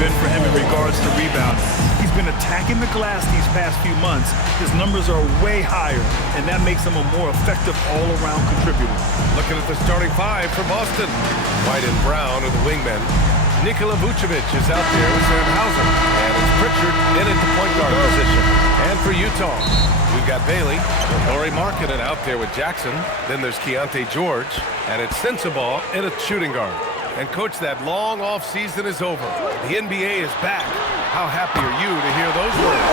been for him in regards to rebounding. He's been attacking the glass these past few months. His numbers are way higher, and that makes him a more effective all-around contributor. Looking at the starting five for Boston. White and Brown are the wingmen. Nikola Vucevic is out there with Sam Hauser. And it's Pritchard in at the point guard position. And for Utah, we've got Bailey. Lauri Markkanen out there with Jackson. Then there's Keontae George. And it's Sensabaugh in a shooting guard. And, Coach, that long off season is over. The NBA is back. How happy are you to hear those words?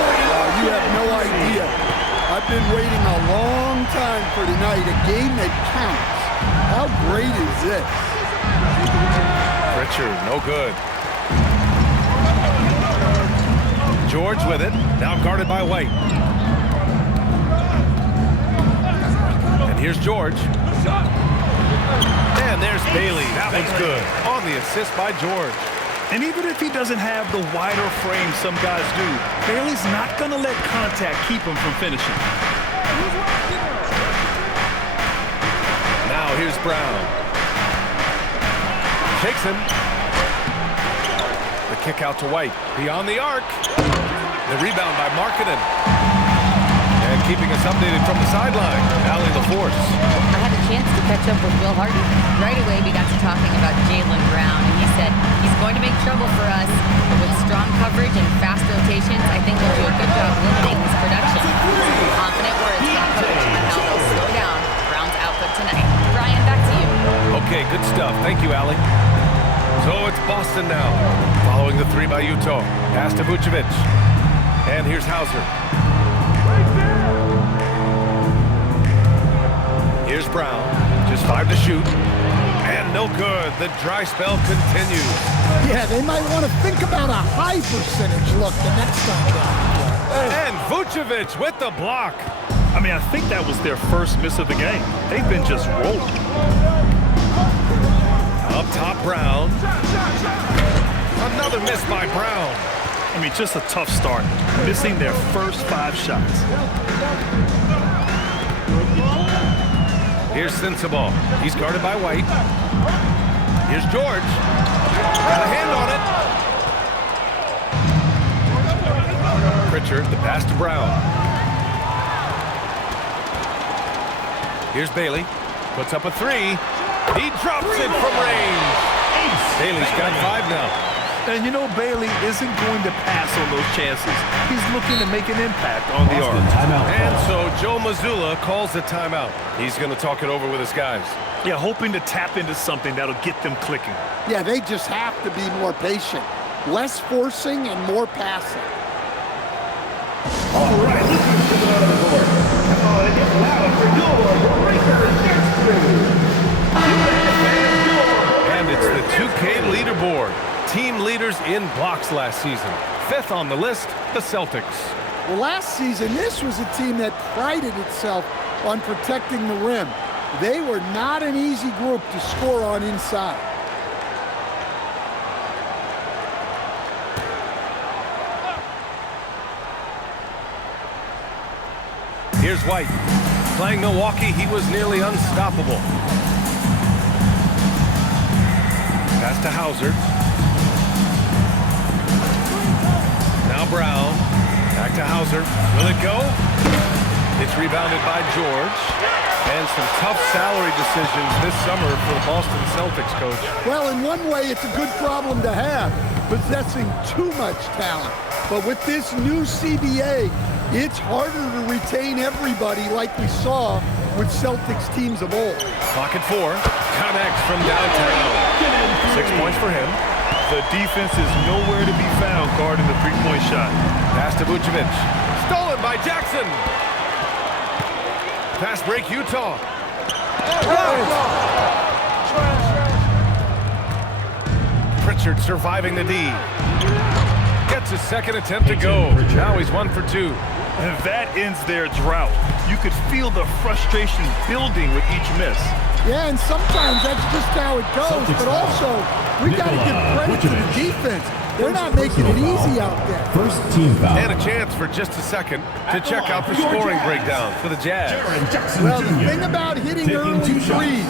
You have no idea. I've been waiting a long time for tonight, a game that counts. How great is this? Pritchard, no good. George with it, now guarded by White. And here's George. And there's Bailey. That one's good. On the assist by George. And even if he doesn't have the wider frame some guys do, Bailey's not going to let contact keep him from finishing. Now here's Brown. Shakes him. The kick out to White. Beyond the arc. The rebound by Markkanen. And keeping us updated from the sideline, Allie LaForce. I had a chance to catch up with Will Hardy. Right away, we got to talking about Jaylen Brown, and he said he's going to make trouble for us, but with strong coverage and fast rotations, I think he'll do a good job limiting his production. Some confident words from Coach on how they'll slow down Brown's output tonight. Brian, back to you. Okay, good stuff. Thank you, Allie. So it's Boston now, following the three by Utah. Pass to Vucevic. And here's Hauser. Here's Brown, just 5 to shoot, and no good. The dry spell continues. Yeah, they might want to think about a high percentage look the next time down. And Vucevic with the block. I mean, I think that was their first miss of the game. They've been just rolling. Up top, Brown. Another miss by Brown. I mean, just a tough start, missing their first 5 shots. Here's Sensabaugh. He's guarded by White. Here's George. Got a hand on it. Pritchard, the pass to Brown. Here's Bailey. Puts up a 3. He drops it from range. Bailey's got 5 now. And you know, Bailey isn't going to pass on those chances. He's looking to make an impact on the arc. And so Joe Mazzulla calls the timeout. He's going to talk it over with his guys. Yeah, hoping to tap into something that'll get them clicking. Yeah, they just have to be more patient. Less forcing and more passing. All right, listen to the board. Come on, get loud for your Breakers. And it's the 2K leaderboard. Team leaders in blocks last season. 5th on the list, the Celtics. Well, last season, this was a team that prided itself on protecting the rim. They were not an easy group to score on inside. Here's White. Playing Milwaukee, he was nearly unstoppable. Pass to Hauser. Now Brown. Back to Hauser. Will it go? It's rebounded by George. And some tough salary decisions this summer for the Boston Celtics, Coach. Well, in one way, it's a good problem to have, possessing too much talent. But with this new CBA, it's harder to retain everybody like we saw with Celtics teams of old. Clock at 4. Connects from downtown. 6 points for him. The defense is nowhere to be found guarding the three-point shot. Pass to Vucevic. Stolen by Jackson. Fast break, Utah. Pritchard surviving the D. Gets his second attempt to go. Now he's 1 for 2. And that ends their drought. You could feel the frustration building with each miss. Yeah, and sometimes that's just how it goes, but also we got to give credit to the defense. They're not making it easy out there. First team foul. And a chance for just a second to check out the scoring breakdown for the Jazz. Well, the thing about hitting early threes,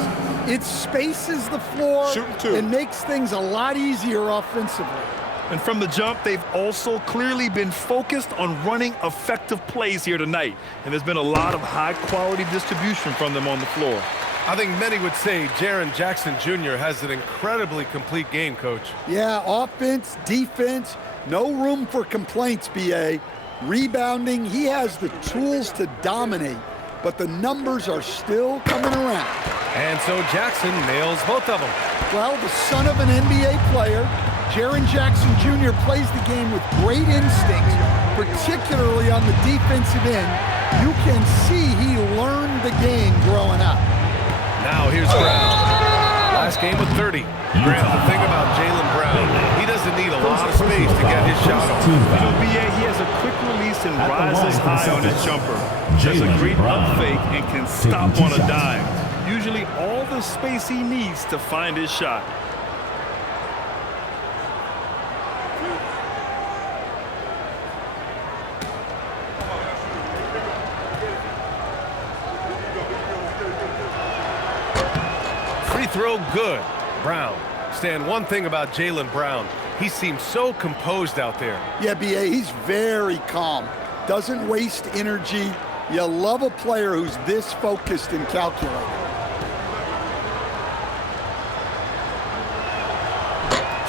it spaces the floor and makes things a lot easier offensively. And from the jump, they've also clearly been focused on running effective plays here tonight. And there's been a lot of high-quality distribution from them on the floor. I think many would say Jaren Jackson Jr. has an incredibly complete game, Coach. Yeah, offense, defense, no room for complaints, B.A. Rebounding, he has the tools to dominate, but the numbers are still coming around. And so Jackson nails both of them. Well, the son of an NBA player, Jaren Jackson Jr. plays the game with great instincts, particularly on the defensive end. You can see he learned the game growing up. Now here's Brown. Last game with 30. Grant, the thing about Jaylen Brown, he doesn't need a lot of space to get his shot off. You know, B.A., he has a quick release and rises high on his jumper. Does a great up fake and can stop on a dime. Usually all the space he needs to find his shot. Free throw good. Brown. Stan, one thing about Jaylen Brown, he seems so composed out there. Yeah, B.A., he's very calm. Doesn't waste energy. You love a player who's this focused and calculated.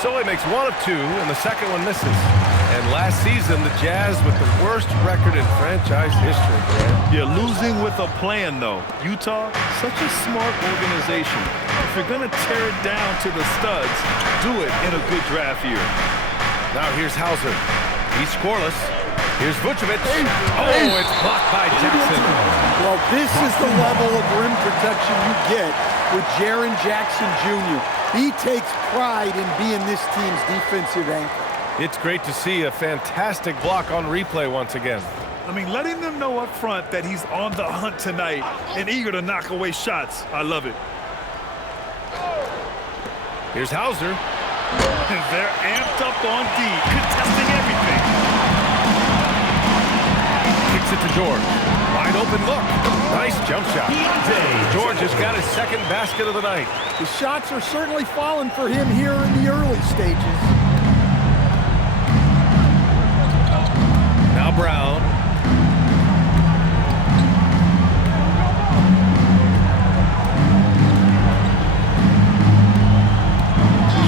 So he makes one of two, and the second one misses. And last season, the Jazz with the worst record in franchise history, Grant. Yeah, losing with a plan, though. Utah, such a smart organization. If you're going to tear it down to the studs, do it in a good draft year. Now here's Hauser. He's scoreless. Here's Vucevic. Oh, it's blocked by Jackson. Well, this is the level of rim protection you get with Jaren Jackson Jr. He takes pride in being this team's defensive anchor. It's great to see a fantastic block on replay once again. I mean, letting them know up front that he's on the hunt tonight and eager to knock away shots. I love it. Here's Hauser. And they're amped up on D, contesting everything. Kicks it to George. Wide open look. Nice jump shot. George has got his second basket of the night. The shots are certainly falling for him here in the early stages. Now Brown.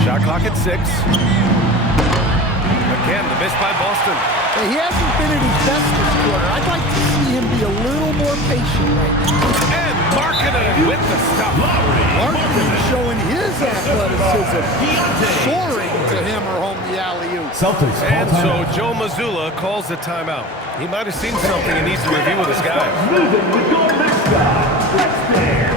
Shot clock at 6. Again, the miss by Boston. He hasn't been at his best this quarter. I'd like to see him be a little more patient right now. And Markkanen with the stop. Markkanen showing his athleticism, soaring to hammer home the alley-oop. Celtics. And so Joe Mazzulla calls the timeout. He might have seen something and needs to review with his guys. Moving with your mascot. Let's dance.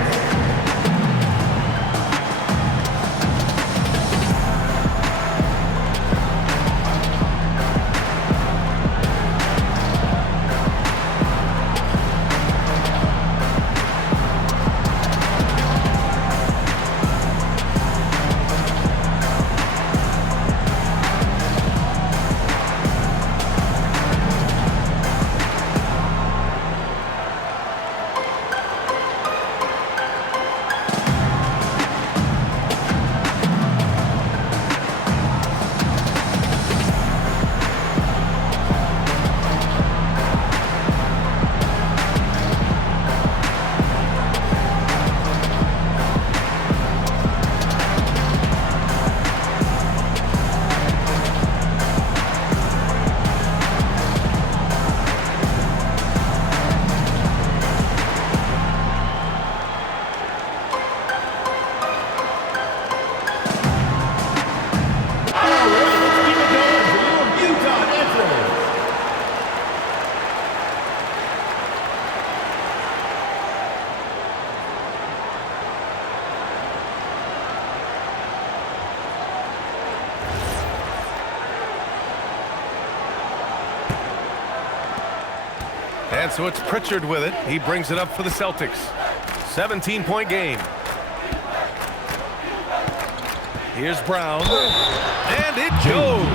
And so it's Pritchard with it. He brings it up for the Celtics. 17-point game. Here's Brown. And it goes.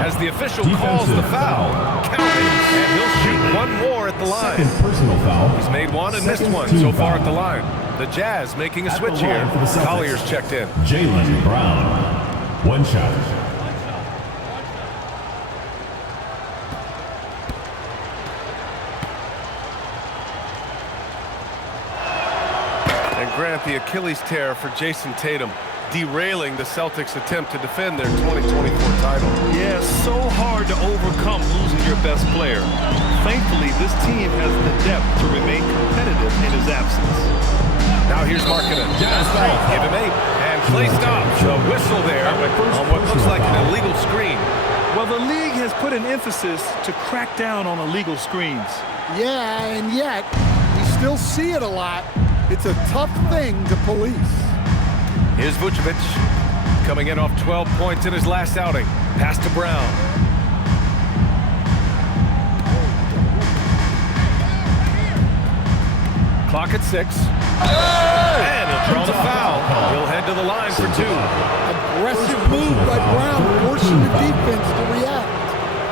As the official calls the foul. Count it. And he'll shoot one more at the line. Second personal foul. He's made one and missed one so far at the line. The Jazz making a switch here. Collier's checked in. Jaylen Brown. One shot. like the Achilles tear for Jason Tatum, derailing the Celtics' attempt to defend their 2024 title. Yeah, so hard to overcome losing your best player. Thankfully, this team has the depth to remain competitive in his absence. Now here's Markkanen. Give him 8. And play stops. A whistle there on what looks like an illegal screen. Well, the league has put an emphasis to crack down on illegal screens. Yeah, and yet, we still see it a lot. It's a tough thing to police. Here's Vucevic, coming in off 12 points in his last outing. Pass to Brown. Clock at 6. And he'll draw the foul. He'll head to the line for 2. Aggressive move by Brown, forcing the defense to react.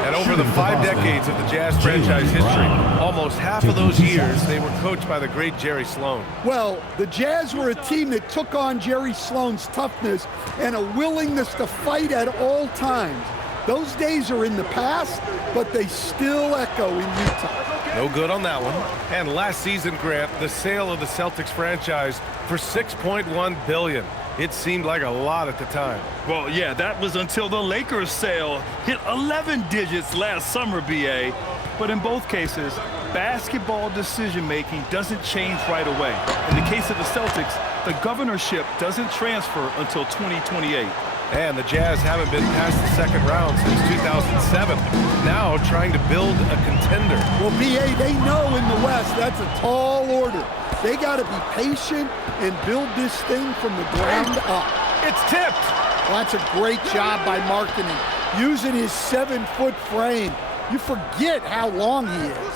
And over the 5 decades of the Jazz franchise history, almost half of those years, they were coached by the great Jerry Sloan. Well, the Jazz were a team that took on Jerry Sloan's toughness and a willingness to fight at all times. Those days are in the past, but they still echo in Utah. No good on that one. And last season, Grant, the sale of the Celtics franchise for $6.1 billion. It seemed like a lot at the time. Well, yeah, that was until the Lakers sale hit 11 digits last summer, BA. But in both cases, basketball decision-making doesn't change right away. In the case of the Celtics, the governorship doesn't transfer until 2028. And the Jazz haven't been past the second round since 2007. Now trying to build a contender. Well, BA, they know in the West that's a tall order. They got to be patient and build this thing from the ground up. It's tipped. Well, that's a great job by Markkanen, using his 7-foot frame. You forget how long he is.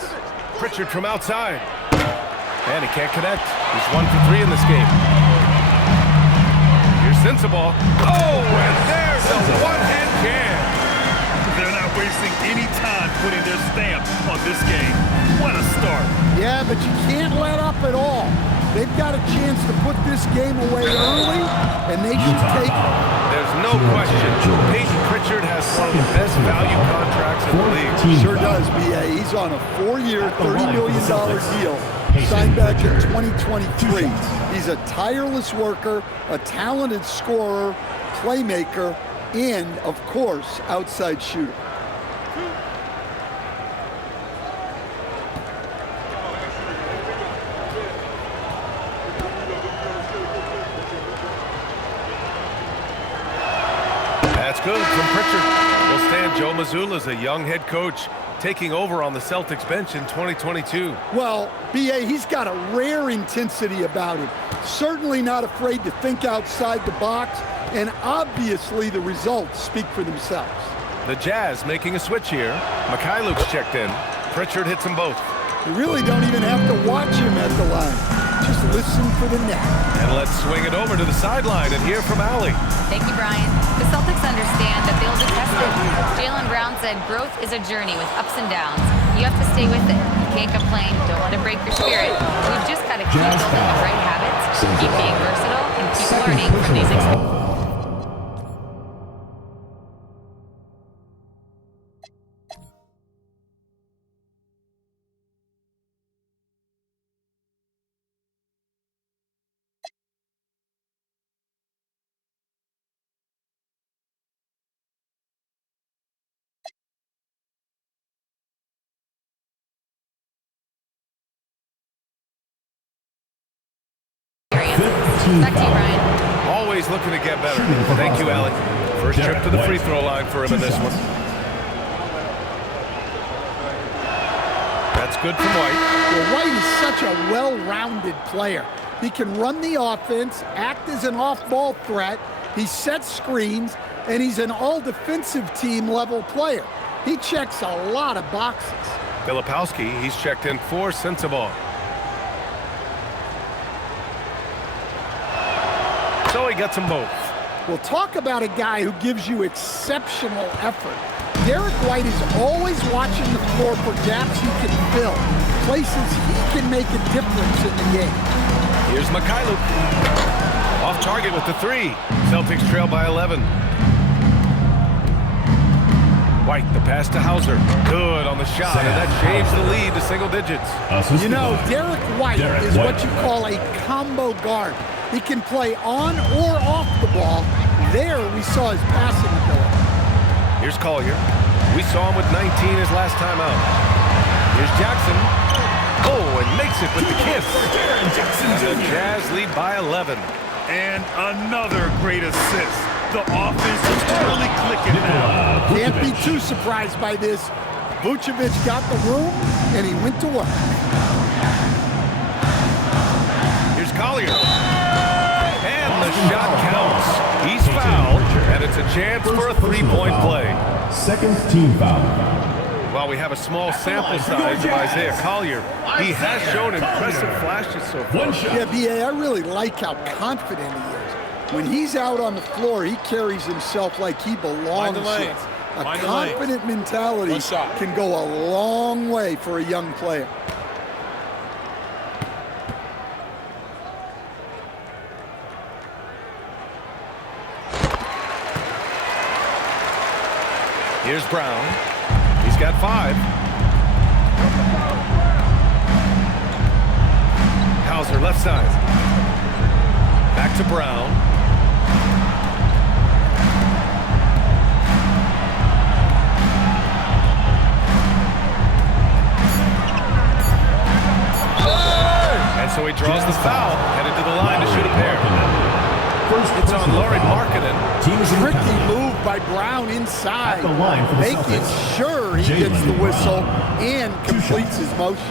Pritchard from outside. And he can't connect. He's 1 for 3 in this game. Here's Sensabaugh. Oh, and there's a one-hand jam. They're not wasting any time putting their stamp on this game. What a start. Yeah, but you can't let up at all. They've got a chance to put this game away early, and they should take it. There's no question. Peyton Pritchard has one of the best value contracts in the league. Sure does, B.A. He's on a 4-year, $30 million deal, signed back in 2023. He's a tireless worker, a talented scorer, playmaker, and, of course, outside shooter. That's good from Pritchard. Will stand Joe Mazzulla's a young head coach taking over on the Celtics bench in 2022. Well, B.A., he's got a rare intensity about him. Certainly not afraid to think outside the box, and obviously the results speak for themselves. The Jazz making a switch here. Mikhailuk's checked in. Pritchard hits them both. You really don't even have to watch him at the line. Just listen for the net. And let's swing it over to the sideline and hear from Allie. Thank you, Brian. The Celtics understand that they'll be tested. Jalen Brown said growth is a journey with ups and downs. You have to stay with it. You can't complain. Don't let it break your spirit. We've just got to keep building the right habits, keep being versatile, and keep learning from these experiences. Back to you, Ryan. Always looking to get better. Thank you, Allie. First trip to the free throw line for him in this one. That's good from White. Well, White is such a well-rounded player. He can run the offense, act as an off-ball threat, he sets screens, and he's an all-defensive team level player. He checks a lot of boxes. Filipowski, he's checked in for Sensabaugh. So he gets them both. Well, talk about a guy who gives you exceptional effort. Derek White is always watching the floor for gaps he can fill, places he can make a difference in the game. Here's Mikhailuk. Off target with the 3. Celtics trail by 11. White, the pass to Hauser. Good on the shot, and that shaves the lead to single digits. You know, Derek White is what you call a combo guard. He can play on or off the ball. There we saw his passing ability. Here's Collier. We saw him with 19 his last time out. Here's Jackson. Oh, and makes it with the kiss. And the Jazz lead by 11. And another great assist. The offense is really clicking now. Can't be too surprised by this. Vucevic got the room, and he went to work. Here's Collier. And the shot counts. He's fouled, and it's a chance for a three-point play. Second team foul. While we have a small sample size of Isaiah Collier, he has shown impressive flashes so far. Yeah, B.A., I really like how confident he is. When he's out on the floor, he carries himself like he belongs here. A confident mentality can go a long way for a young player. Here's Brown. He's got 5. Hauser left side. Back to Brown. And so he draws the foul, headed to the line to shoot a pair. It's on Lauri Markkanen. Tricky move by Brown inside, making sure he gets the whistle and completes his motion.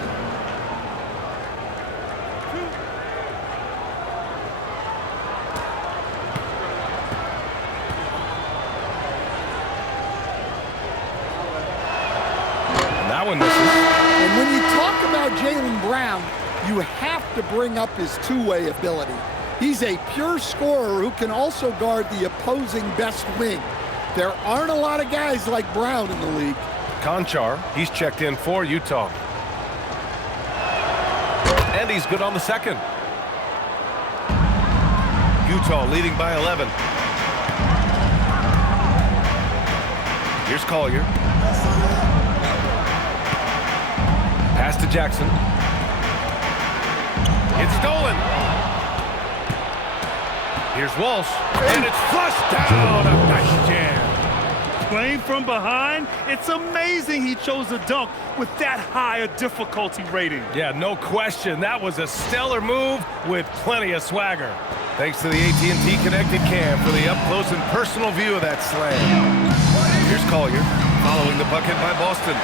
And that one misses. And when you talk about Jaylen Brown, you have to bring up his two-way ability. He's a pure scorer who can also guard the opposing best wing. There aren't a lot of guys like Brown in the league. Conchar, he's checked in for Utah. And he's good on the second. Utah leading by 11. Here's Collier. Pass to Jackson. It's stolen. Here's Walsh, and it's flushed down. A nice jam. Playing from behind, it's amazing he chose a dunk with that high a difficulty rating. Yeah, no question. That was a stellar move with plenty of swagger. Thanks to the AT&T Connected Cam for the up-close and personal view of that slam. Here's Collier, following the bucket by Boston.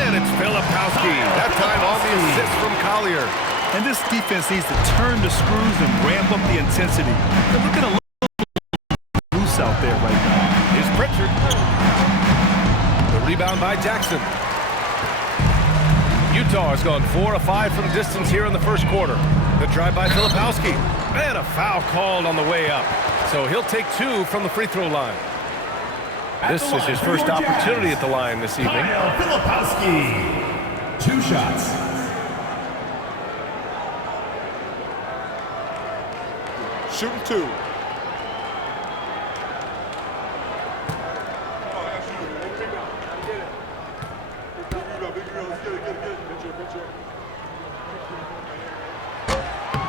And it's Filipowski. That time on the assist from Collier. And this defense needs to turn the screws and ramp up the intensity. They're looking a little loose out there right now. Here's Pritchard. The rebound by Jackson. Utah has gone 4 of 5 from distance here in the first quarter. The drive by Filipowski. And a foul called on the way up. So he'll take 2 from the free throw line. This is his first opportunity at the line this evening. Filipowski. 2 shots. Shooting 2.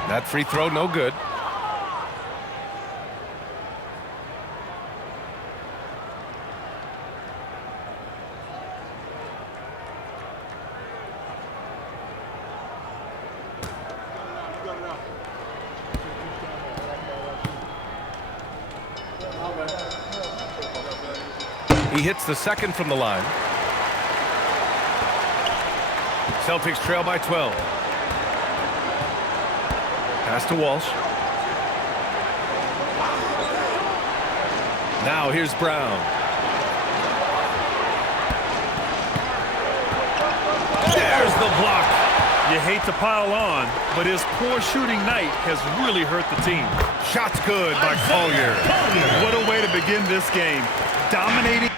That free throw, no good. He hits the second from the line. Celtics trail by 12. Pass to Walsh. Now here's Brown. There's the block. You hate to pile on, but his poor shooting night has really hurt the team. Shot's good by Collier. What a way to begin this game. Dominating.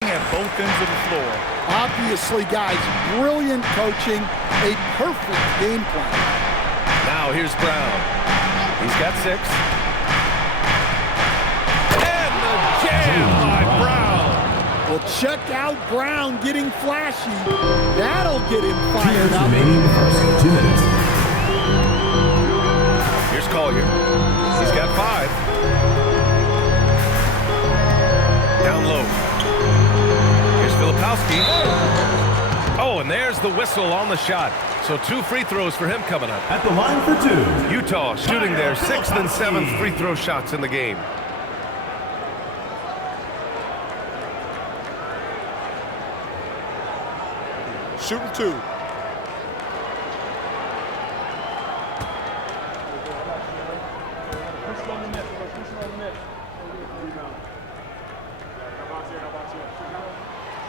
At both ends of the floor. Obviously, guys, brilliant coaching, a perfect game plan. Now Now here's Brown. He's got 6. And the jam by Brown. Well, check out Brown getting flashy. That'll get him 2 fired minutes up. remaining in the first. 2 minutes. Here's Collier. He's got 5. Down low. Here's Filipowski. Oh, and there's the whistle on the shot. So 2 free throws for him coming up. At the line for 2. Utah shooting their 6th and 7th free throw shots in the game. Shooting 2.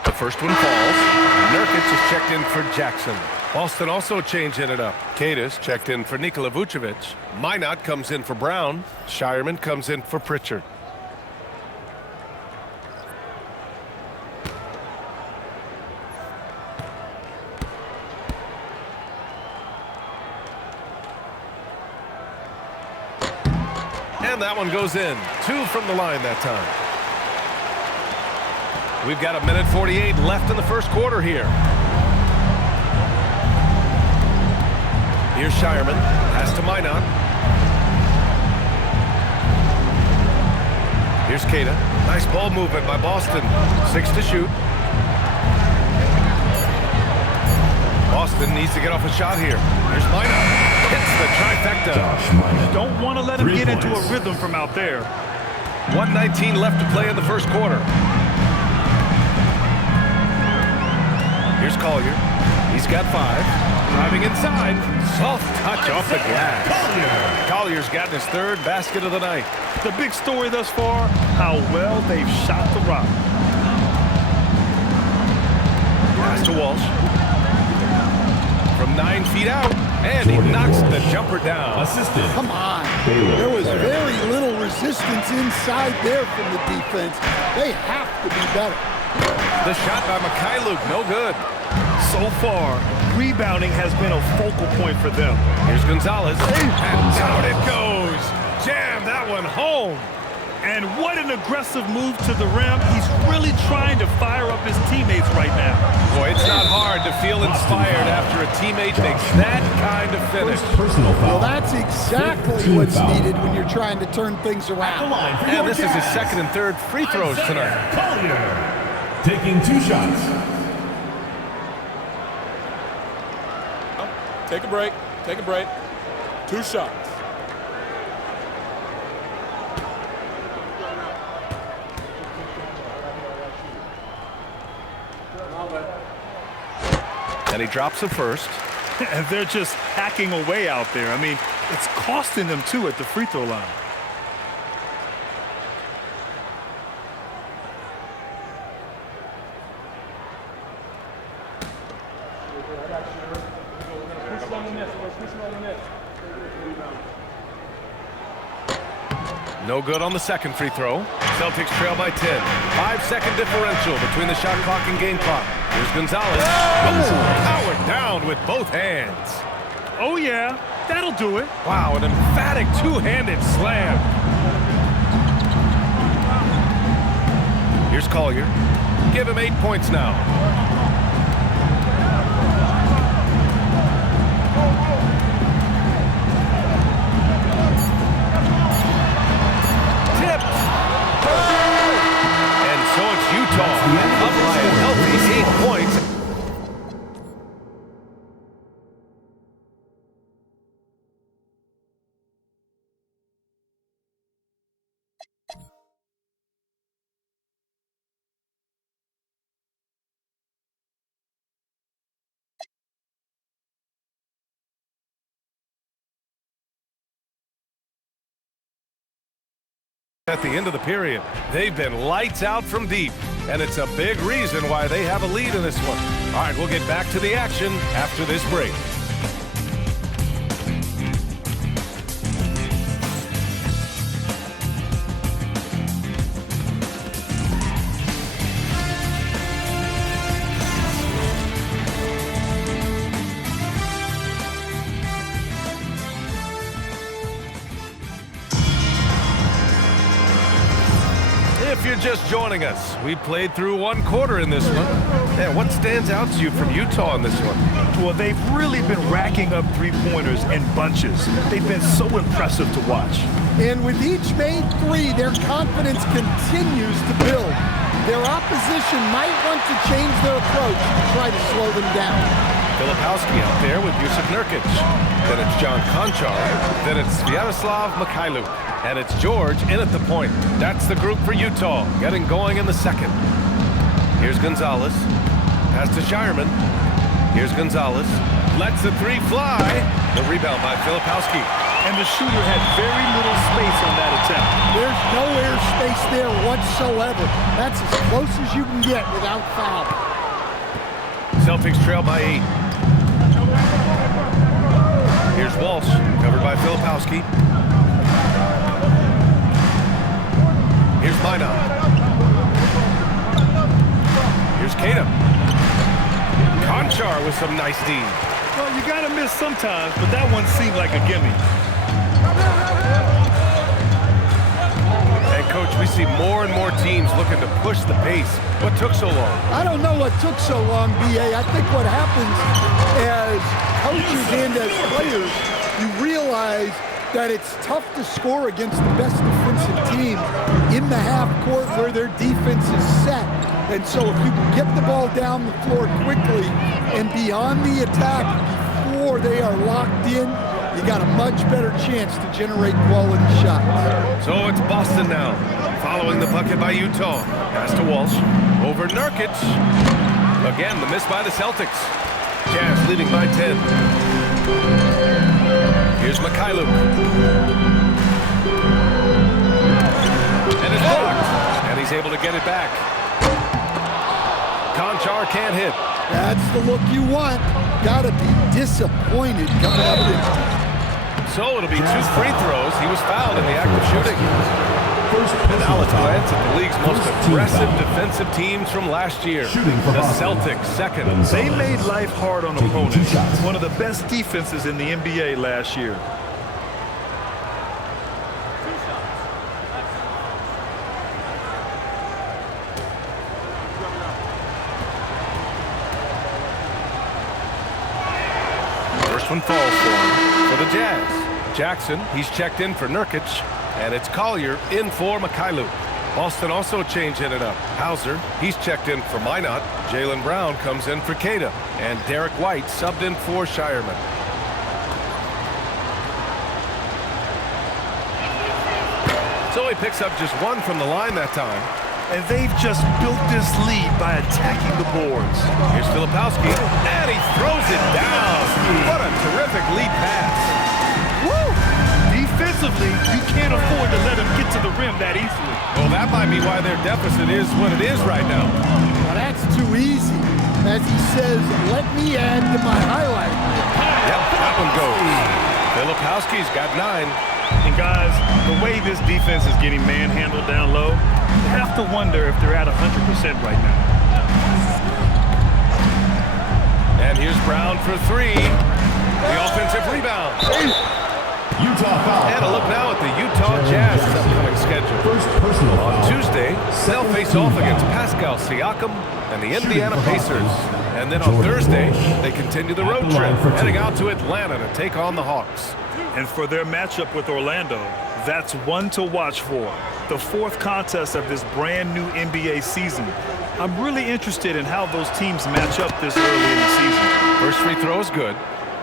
The first one falls. Nurkic is checked in for Jackson. Boston also changing it up. Kadis checked in for Nikola Vucevic. Minot comes in for Brown. Shireman comes in for Pritchard. And that one goes in. 2 from the line that time. We've got 1:48 left in the first quarter here. Here's Shireman. Pass to Minot. Here's Cada. Nice ball movement by Boston. 6 to shoot. Boston needs to get off a shot here. Here's Minot. Hits the trifecta. Don't want to let him 3 get into a points. rhythm from out there. 1:19 left to play in the first quarter. Here's Collier. He's got 5. Driving inside. Soft touch off the glass. Collier's gotten his 3rd basket of the night. The big story thus far, how well they've shot the rock. Pass to Walsh. From 9 feet out. And he knocks the jumper down. Assisted. Come on. There was very little resistance inside there from the defense. They have to be better. The shot by Mikhailuk, no good. So far, rebounding has been a focal point for them. Here's Gonzalez. And down it goes. Jam that one home. And what an aggressive move to the rim. He's really trying to fire up his teammates right now. Boy, it's not hard to feel inspired after a teammate makes that kind of finish. First personal foul. Well, that's exactly Team what's foul. needed when you're trying to turn things At the around. line for And your this is his Jazz. 2nd and 3rd free throws tonight. Collier. Taking 2 shots. Take a break. Take a break. 2 shots. And he drops it first. And they're just hacking away out there. I mean, it's costing them too at the free throw line. No good on the 2nd free throw. Celtics trail by 10. 5-second differential between the shot clock and game clock. Here's Gonzalez. Oh, powered down with both hands. Oh yeah, that'll do it. Wow, an emphatic 2-handed slam. Here's Collier. Give him 8 points now. Utah up by a healthy 8 points. At the end of the period, they've been lights out from deep, and it's a big reason why they have a lead in this one. All right, we'll get back to the action after this break. If you're just joining us, we played through one quarter in this one. Man, what stands out to you from Utah in this one? Well, they've really been racking up three-pointers in bunches. They've been so impressive to watch. And with each made three, their confidence continues to build. Their opposition might want to change their approach to try to slow them down. Filipowski out there with Jusuf Nurkic. Then it's John Konchar. Then it's Sviatoslav Mikhailuk. And it's George in at the point. That's the group for Utah, getting going in the second. Here's Gonzalez. Pass to Shireman. Here's Gonzalez. Lets the three fly. The rebound by Filipowski. And the shooter had very little space on that attempt. There's no air space there whatsoever. That's as close as you can get without foul. Celtics trail by 8. Here's Walsh, covered by Filipowski. Here's Minot. Here's Kata. Konchar with some nice D. Well, you gotta miss sometimes, but that one seemed like a gimme. And Coach, we see more and more teams looking to push the pace. What took so long? I don't know what took so long, B.A. I think what happens as coaches and as players, you realize that it's tough to score against the best defensive team in the half court where their defense is set. And so if you can get the ball down the floor quickly and beyond the attack before they are locked in, you got a much better chance to generate quality shots. So it's Boston now, following the bucket by Utah. Pass to Walsh, over Nurkic. Again, the miss by the Celtics. Jazz leading by 10. Here's Mikhailuk. And it's blocked. And he's able to get it back. Konchar can't hit. That's the look you want. Gotta be disappointed coming up in. So it'll be 2 free throws. He was fouled in the act of shooting. And now let's glance at the league's most aggressive defensive teams from last year. The Celtics second. They made life hard on opponents. One of the best defenses in the NBA last year. First one falls for him for the Jazz. Jackson, he's checked in for Nurkic. And it's Collier in for Mikhailuk. Boston also changed in and up. Hauser, he's checked in for Minot. Jaylen Brown comes in for Kata. And Derek White subbed in for Shireman. So he picks up just 1 from the line that time. And they've just built this lead by attacking the boards. Here's Filipowski, and he throws it down. What a terrific lead pass. Woo! Defensively, you can't afford to let him get to the rim that easily. Well, that might be why their deficit is what it is right now. Well, that's too easy. As he says, let me add to my highlight. Yep, that one goes. Filipowski's got 9. And guys, the way this defense is getting manhandled down low, you have to wonder if they're at 100% right now. And here's Brown for 3. The offensive rebound. Utah foul. And a look now at the Utah Jazz's upcoming schedule. First personal On foul. Tuesday, they'll face off against Pascal Siakam and the Indiana Pacers. And then on Thursday, they continue the road trip, heading out to Atlanta to take on the Hawks. And for their matchup with Orlando, that's one to watch for. The 4th contest of this brand new NBA season. I'm really interested in how those teams match up this early in the season. First free throw is good.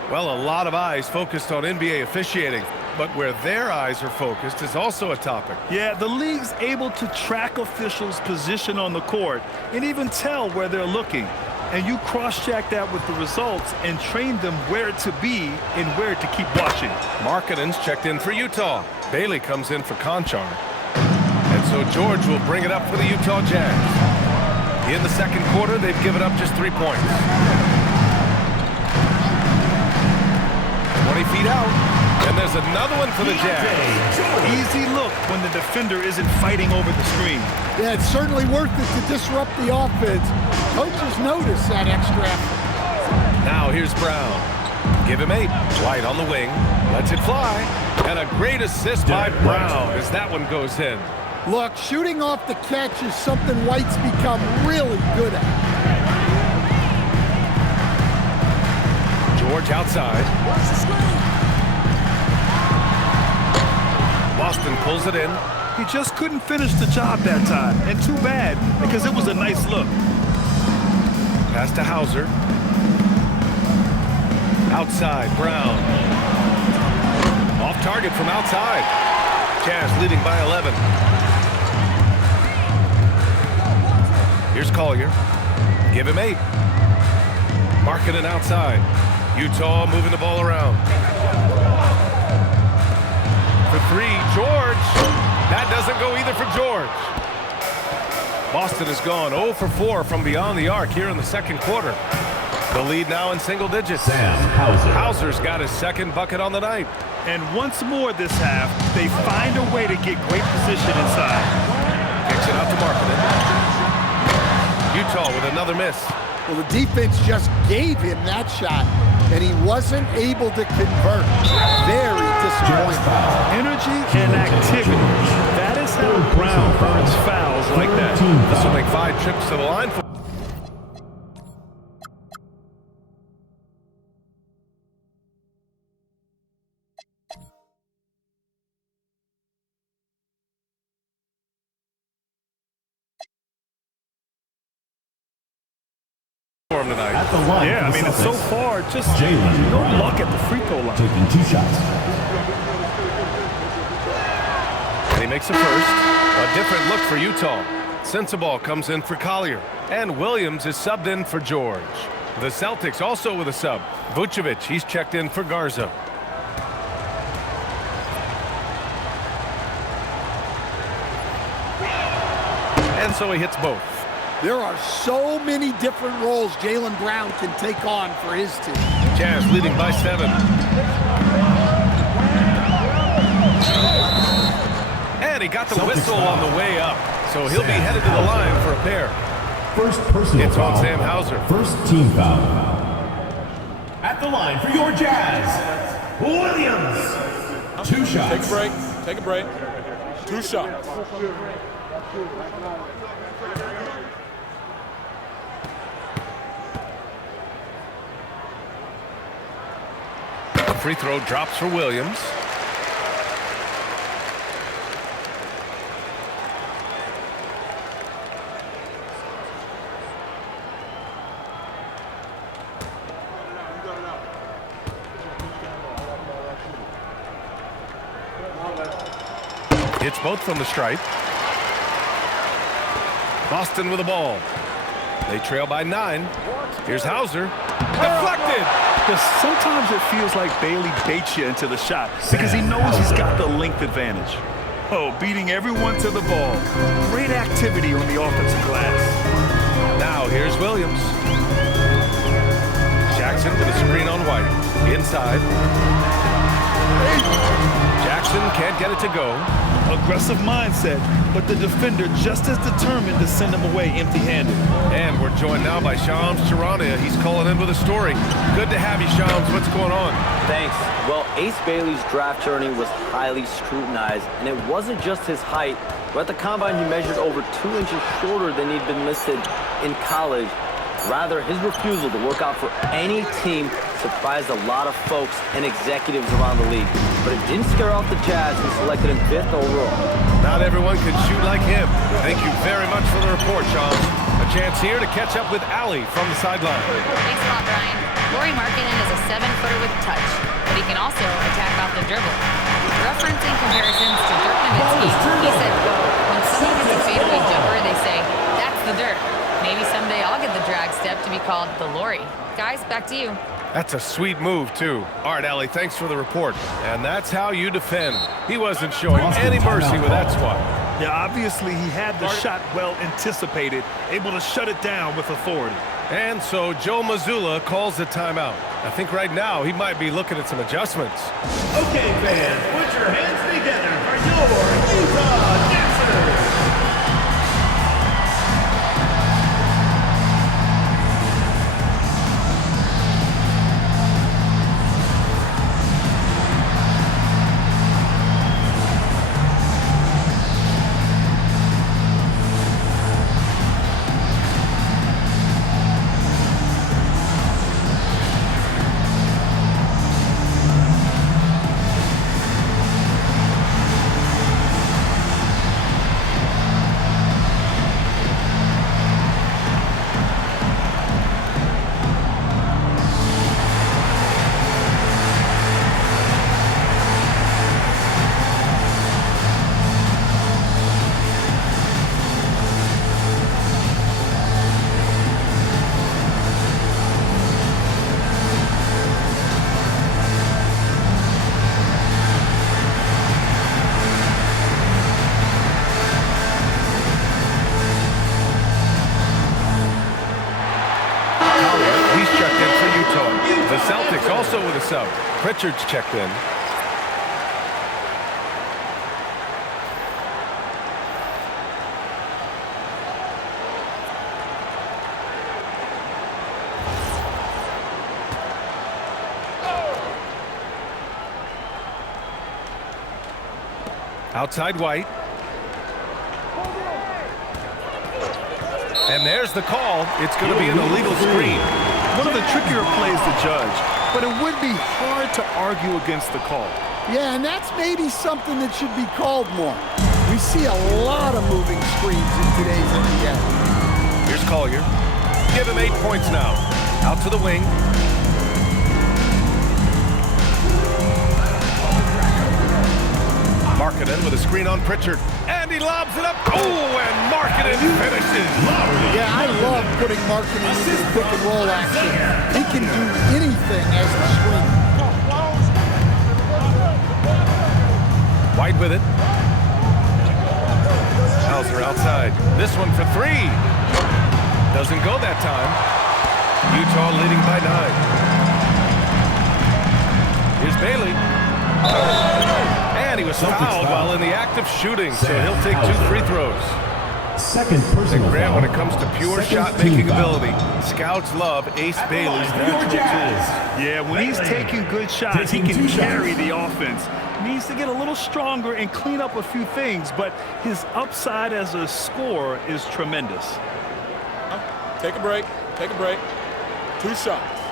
Well, a lot of eyes focused on NBA officiating, but where their eyes are focused is also a topic. Yeah, the league's able to track officials' position on the court and even tell where they're looking. And you cross-check that with the results and train them where to be and where to keep watching. Markkanen's checked in for Utah. Bailey comes in for Konchar. And so George will bring it up for the Utah Jazz. In the second quarter, they've given up just 3 points. 20 feet out. And there's another one for the Jazz. Easy look when the defender isn't fighting over the screen. Yeah, it's certainly worth it to disrupt the offense. Coaches notice that extra effort. Now here's Brown. Give him 8. White on the wing. Lets it fly. And a great assist by Brown as that one goes in. Look, shooting off the catch is something White's become really good at. George outside. Boston pulls it in. He just couldn't finish the job that time, and too bad, because it was a nice look. Pass to Hauser. Outside, Brown. Off target from outside. Jazz leading by 11. Here's Collier. Give him 8. Marking it outside. Utah moving the ball around. For 3, George. That doesn't go either for George. Boston has gone 0 for 4 from beyond the arc here in the second quarter. The lead now in single digits. Sam Hauser. Hauser's got his second bucket on the night. And once more this half, they find a way to get great position inside. Kicks it out to Markkinen. Utah with another miss. Well, the defense just gave him that shot, and he wasn't able to convert. Very disappointing. Energy and activity. That is how Brown earns fouls like that. This will make 5 trips to the line. Tonight. At the line Yeah, I mean, it's so far just no luck at the free throw line. Taking 2 shots. And he makes a first. A different look for Utah. Sensabaugh comes in for Collier. And Williams is subbed in for George. The Celtics also with a sub. Vucevic, he's checked in for Garza. And so he hits both. There are so many different roles Jaylen Brown can take on for his team. Jazz leading by 7. And he got the whistle on the way up. So he'll be headed to the line for a pair. First personal It's foul. on Sam Hauser. First team foul. At the line for your Jazz, Williams. 2 shots. Take a break. Take a break. 2 shots. Free throw drops for Williams. Hits both from the stripe. Boston with the ball. They trail by 9. Here's Hauser. Deflected! Because sometimes it feels like Bailey baits you into the shot because he knows he's got the length advantage. Oh, beating everyone to the ball. Great activity on the offensive glass. Now here's Williams. Jackson with a screen on White. Inside. Jackson can't get it to go. Aggressive mindset, but the defender just as determined to send him away empty-handed. And we're joined now by Shams Charania. He's calling in with a story. Good to have you, Shams. What's going on? Thanks. Well, Ace Bailey's draft journey was highly scrutinized, and it wasn't just his height. But at the combine, he measured over 2 inches shorter than he'd been listed in college. Rather, his refusal to work out for any team surprised a lot of folks and executives around the league. But it didn't scare off the Jazz, who selected him 5th overall. Not everyone can shoot like him. Thank you very much for the report, Shams. A chance here to catch up with Allie from the sideline. Thanks a lot, Brian. Lauri Markkinen is a 7-footer with touch, but he can also attack off the dribble. Referencing comparisons to Dirk Nowitzki, he said, quote, when someone hits a fadeaway jumper, they say, that's the Dirk. Maybe someday I'll get the drag step to be called the Lauri. Guys, back to you. That's a sweet move, too. All right, Allie, thanks for the report. And that's how you defend. He wasn't showing any mercy with that swat. Yeah, obviously he had the shot well anticipated, able to shut it down with authority. And so Joe Mazzulla calls the timeout. I think right now he might be looking at some adjustments. Okay, fans, put your hands together for your Utah Dancers. The Celtics also with a sub. Pritchard's checked in. Outside White. And there's the call. It's going to be an illegal screen. One of the trickier plays to judge, but it would be hard to argue against the call. Yeah, and that's maybe something that should be called more. We see a lot of moving screens in today's NBA. Here's Collier. Give him 8 points now. Out to the wing. Markkanen with a screen on Pritchard. And he lobs it up. Oh, and Markkanen finishes. Yeah, I love putting Markkanen into the pick and roll action. He can do anything as a screen. White with it. Hauser outside. This one for 3. Doesn't go that time. Utah leading by 9. Here's Bailey. And he was fouled while in the act of shooting, so he'll take 2 free throws. Second personal Grant, foul. when it comes to pure shot-making ability, scouts love Ace Bailey's natural tools. Yeah, when he's taking good shots, he can carry the offense. Needs to get a little stronger and clean up a few things, but his upside as a scorer is tremendous. Take a break. Take a break. 2 shots.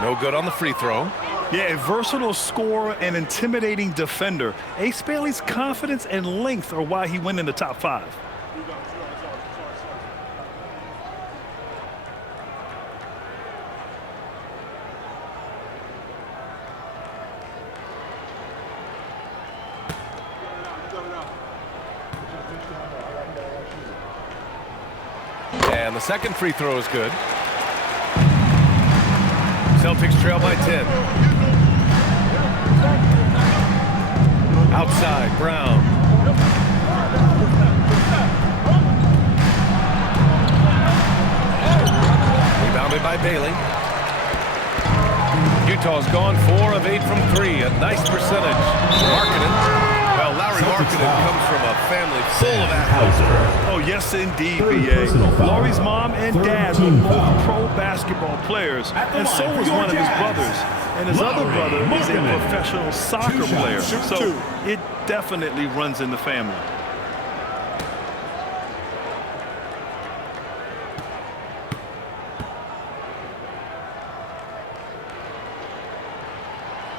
No good on the free throw. Yeah, a versatile scorer and intimidating defender. Ace Bailey's confidence and length are why he went in the top 5. And the second free throw is good. Celtics trail by 10. Outside, Brown. Rebounded by Bailey. Utah's gone 4 of 8 from 3. A nice percentage. Markkanen. Well, Larry Markkanen comes from a family full of athletes. Oh, yes, indeed, B.A. Laurie's mom and dad were both pro basketball players, and so was one of his brothers. And his other brother is a professional soccer player, so it definitely runs in the family.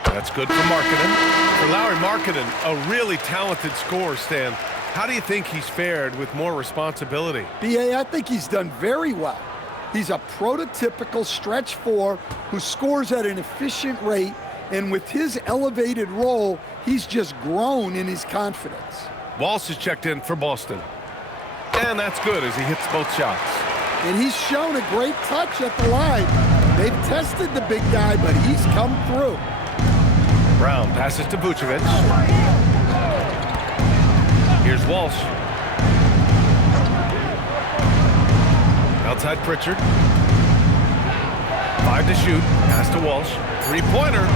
That's good for Markkanen. For Larry Markkanen, a really talented scorer, Stan. How do you think he's fared with more responsibility? B.A., I think he's done very well. He's a prototypical stretch 4 who scores at an efficient rate, and with his elevated role, he's just grown in his confidence. Walsh is checked in for Boston. And that's good as he hits both shots. And he's shown a great touch at the line. They've tested the big guy, but he's come through. Brown passes to Vucevic. Here's Walsh. Outside Pritchard. 5 to shoot. Pass to Walsh. 3-pointer.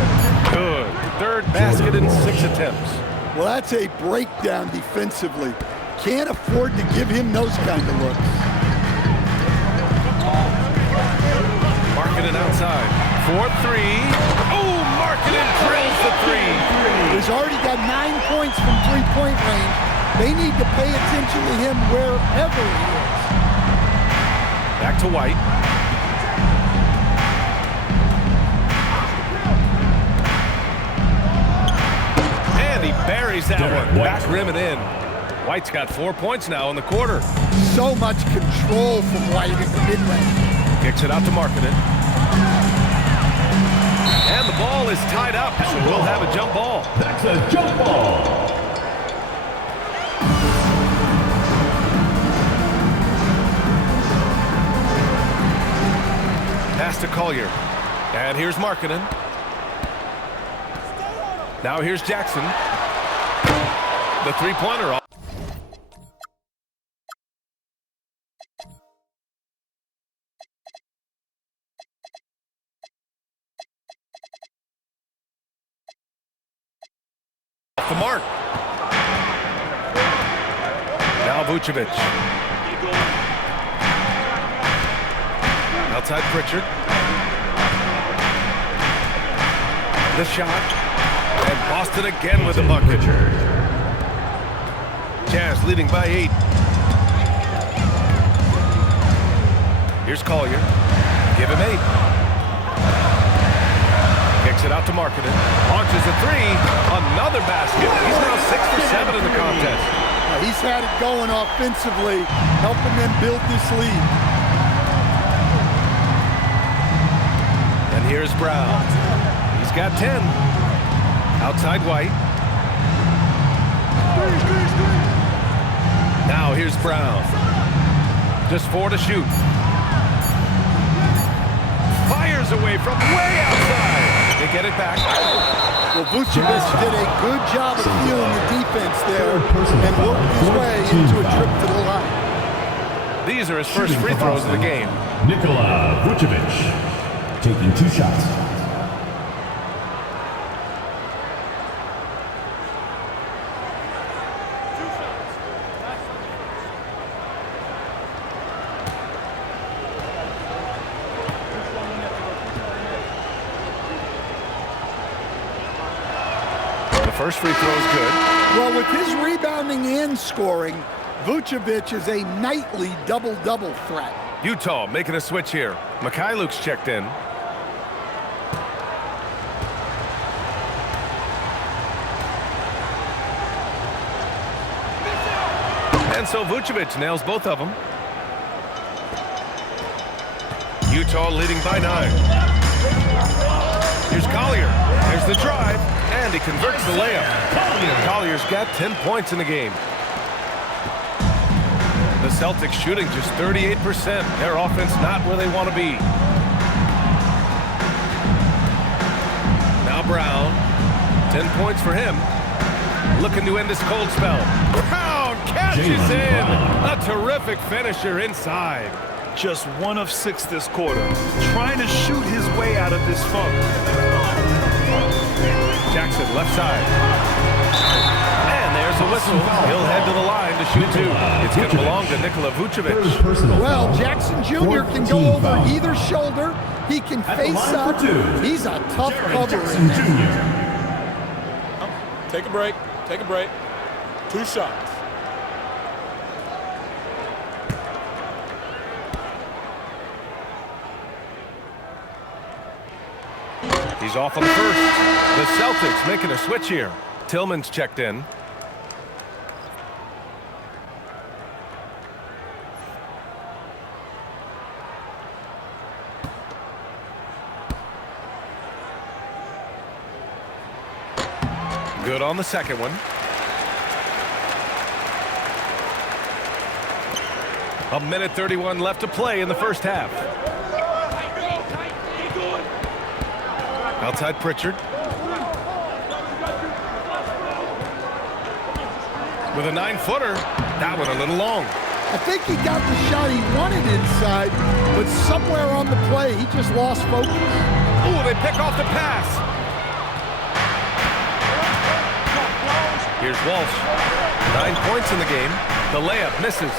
Good. 3rd basket in 6 attempts. Well, that's a breakdown defensively. Can't afford to give him those kind of looks. Markkanen outside. 4-3. Oh, Markkanen drills the 3. He's already got 9 points from 3-point range. They need to pay attention to him wherever he is. Back to White. And he buries that one. Back rim and in. White's got 4 points now in the quarter. So much control from White in the mid-range. Kicks it out to Markkanen. And the ball is tied up, so we'll have a jump ball. That's a jump ball. Pass to Collier. And here's Markkanen. Now here's Jackson. The 3-pointer off. the mark. Now Vucevic. Outside Pritchard. The shot. And Boston again with the bucket. Jazz leading by 8. Here's Collier. Give him 8. Kicks it out to Markkanen. Launches a 3. Another basket. He's now 6 for 7 in the contest. He's had it going offensively, helping them build this lead. And here's Brown. He's got 10. Outside White. Now here's Brown. Just 4 to shoot. Fires away from way outside. They get it back. Well, Vucevic did a good job of feeling the defense there and worked his way into a trip to the line. These are his first free throws of the game. Nikola Vucevic taking 2 shots. First free throw is good. Well, with his rebounding and scoring, Vucevic is a nightly double-double threat. Utah making a switch here. Mikhailuk's checked in. And so Vucevic nails both of them. Utah leading by 9. Here's Collier. There's the drive. And he converts the layup. Collier's got 10 points in the game. The Celtics shooting just 38%. Their offense not where they want to be. Now Brown. 10 points for him. Looking to end this cold spell. Brown catches in. A terrific finisher inside. Just 1 of 6 this quarter. Trying to shoot his way out of this funk. Jackson left side. And there's a whistle. He'll head to the line to shoot 2. It's going to belong to Nikola Vucevic. Well, Jackson Jr. can go over either shoulder. He can face up. He's a tough cover in there. Take a break. Take a break. 2 shots. He's off on the first. The Celtics making a switch here. Tillman's checked in. Good on the second one. 1:31 left to play in the first half. Outside Pritchard. With a 9-footer. That one a little long. I think he got the shot he wanted inside, but somewhere on the play, he just lost focus. Ooh, they pick off the pass. Here's Walsh. 9 points in the game. The layup misses.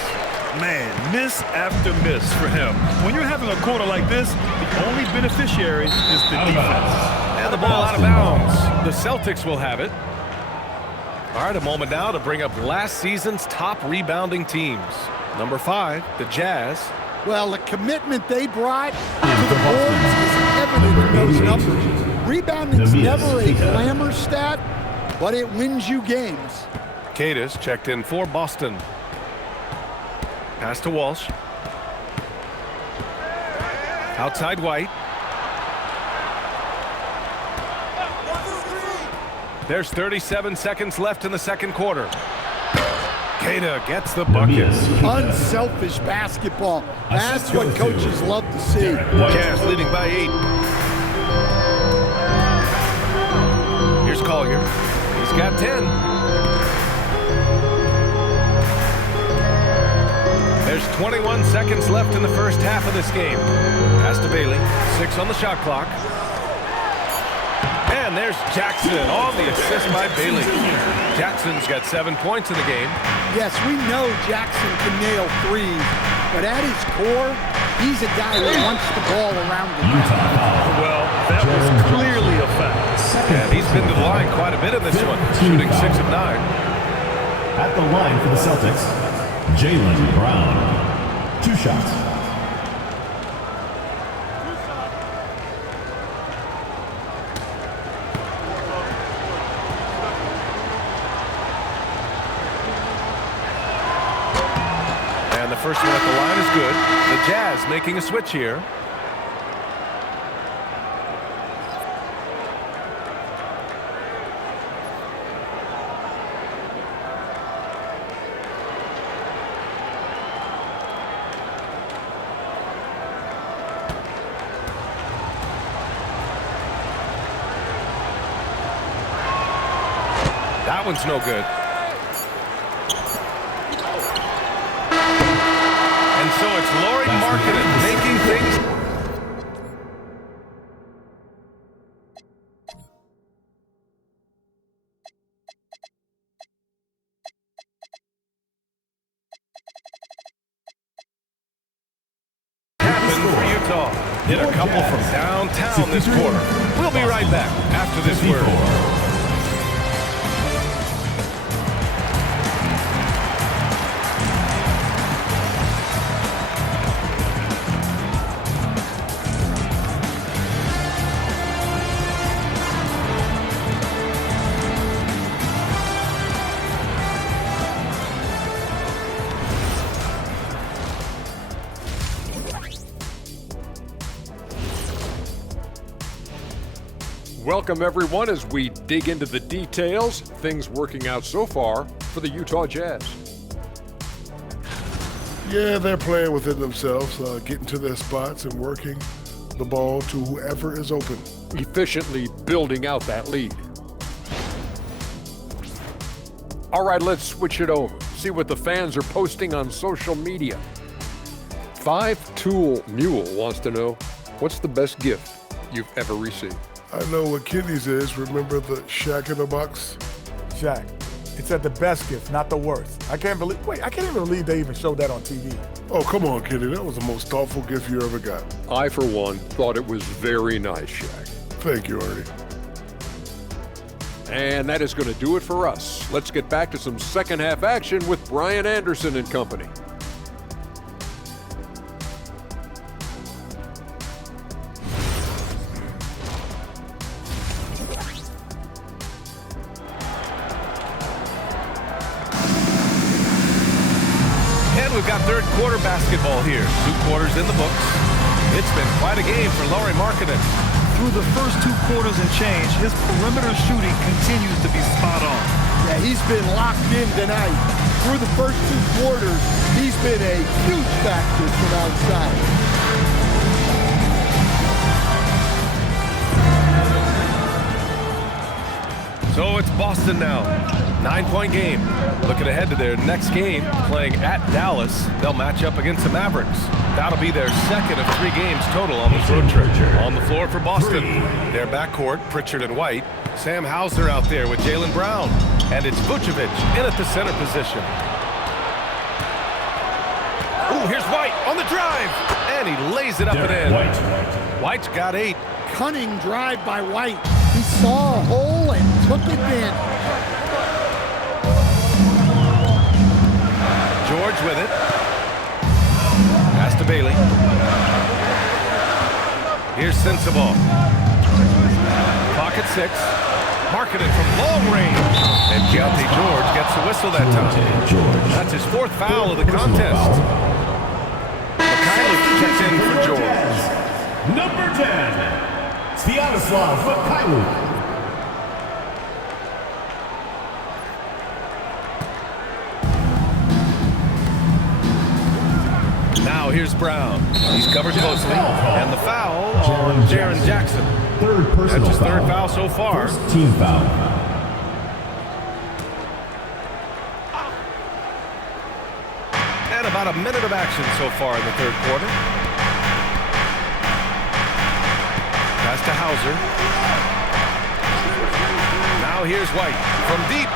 Man, miss after miss for him. When you're having a quarter like this, the only beneficiary is the defense. And the ball out of bounds. The Celtics will have it. All right, a moment now to bring up last season's top rebounding teams. Number 5, the Jazz. Well, the commitment they brought to the boards is evident in those numbers. Rebounding's never a glamour stat, but it wins you games. Cadis checked in for Boston. Pass to Walsh. Outside White. There's 37 seconds left in the second quarter. Queta gets the bucket. Unselfish basketball. That's what coaches love to see. Jazz leading by 8. Here's Collier. He's got 10. There's 21 seconds left in the first half of this game. Pass to Bailey. 6 on the shot clock. And there's Jackson on the assist by Bailey. Jackson's got 7 points in the game. Yes, we know Jackson can nail threes, but at his core, he's a guy that wants the ball around the rim. Well, that was clearly a foul. And he's been to the line quite a bit in this one, shooting 6 of 9. At the line for the Celtics, Jalen Brown. 2 shots. And the first one at the line is good. The Jazz making a switch here. That one's no good. And so it's Lauri Markkanen making things. Happen for Utah. Hit a couple from downtown this quarter. We'll be right back after this word. Welcome, everyone, as we dig into the details. Things working out so far for the Utah Jazz. Yeah, they're playing within themselves, getting to their spots and working the ball to whoever is open. Efficiently building out that lead. All right, let's switch it over. See what the fans are posting on social media. 5-Tool Mule wants to know, what's the best gift you've ever received? I know what Kenny's is. Remember the Shaq in the box? Shaq. It's at the best gift, not the worst. I can't even believe they even showed that on TV. Oh, come on, Kenny. That was the most thoughtful gift you ever got. I, for one, thought it was very nice, Shaq. Thank you, Ernie. And that is going to do it for us. Let's get back to some second half action with Brian Anderson and company. We've got third quarter basketball here. 2 quarters in the books. It's been quite a game for Lauri Markkanen. Through the first 2 quarters and change, his perimeter shooting continues to be spot on. Yeah, he's been locked in tonight. Through the first 2 quarters, he's been a huge factor from outside. So it's Boston now. 9-point game. Looking ahead to their next game, playing at Dallas. They'll match up against the Mavericks. That'll be their second of 3 games total on this road trip. On the floor for Boston, their backcourt, Pritchard and White. Sam Hauser out there with Jalen Brown. And it's Vucevic in at the center position. Ooh, here's White on the drive. And he lays it up and in. White's got 8. Cunning drive by White. He saw a hole and took advantage. George with it. Pass to Bailey. Here's Sensabaugh. Pocket 6. Markkanen from long range. And Keontae George gets the whistle that time. That's his 4th foul of the contest. Mikhailuk checks in for George. Number 10, Sviatoslav Mikhailuk. Now here's Brown. He's covered closely. And the foul on Jaren Jackson. Third personal That's his foul. 3rd foul so far. First team foul. And about a minute of action so far in the 3rd quarter. Pass to Hauser. Now here's White from deep.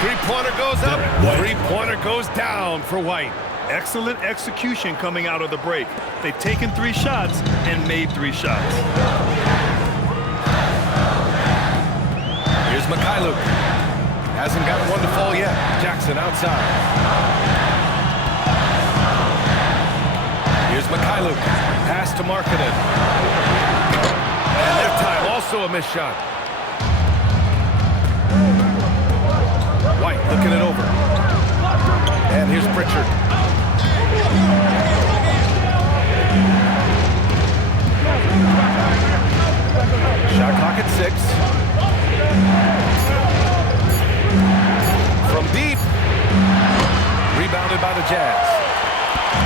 Three-pointer goes up. Three-pointer goes down for White. Excellent execution coming out of the break. They've taken 3 shots and made 3 shots. Here's Mikhailuk. Hasn't got one to fall yet. Jackson outside. Here's Mikhailuk. Pass to Markkanen. And this time also a missed shot. White looking it over. And here's Pritchard. Shot clock at 6. From deep. Rebounded by the Jazz.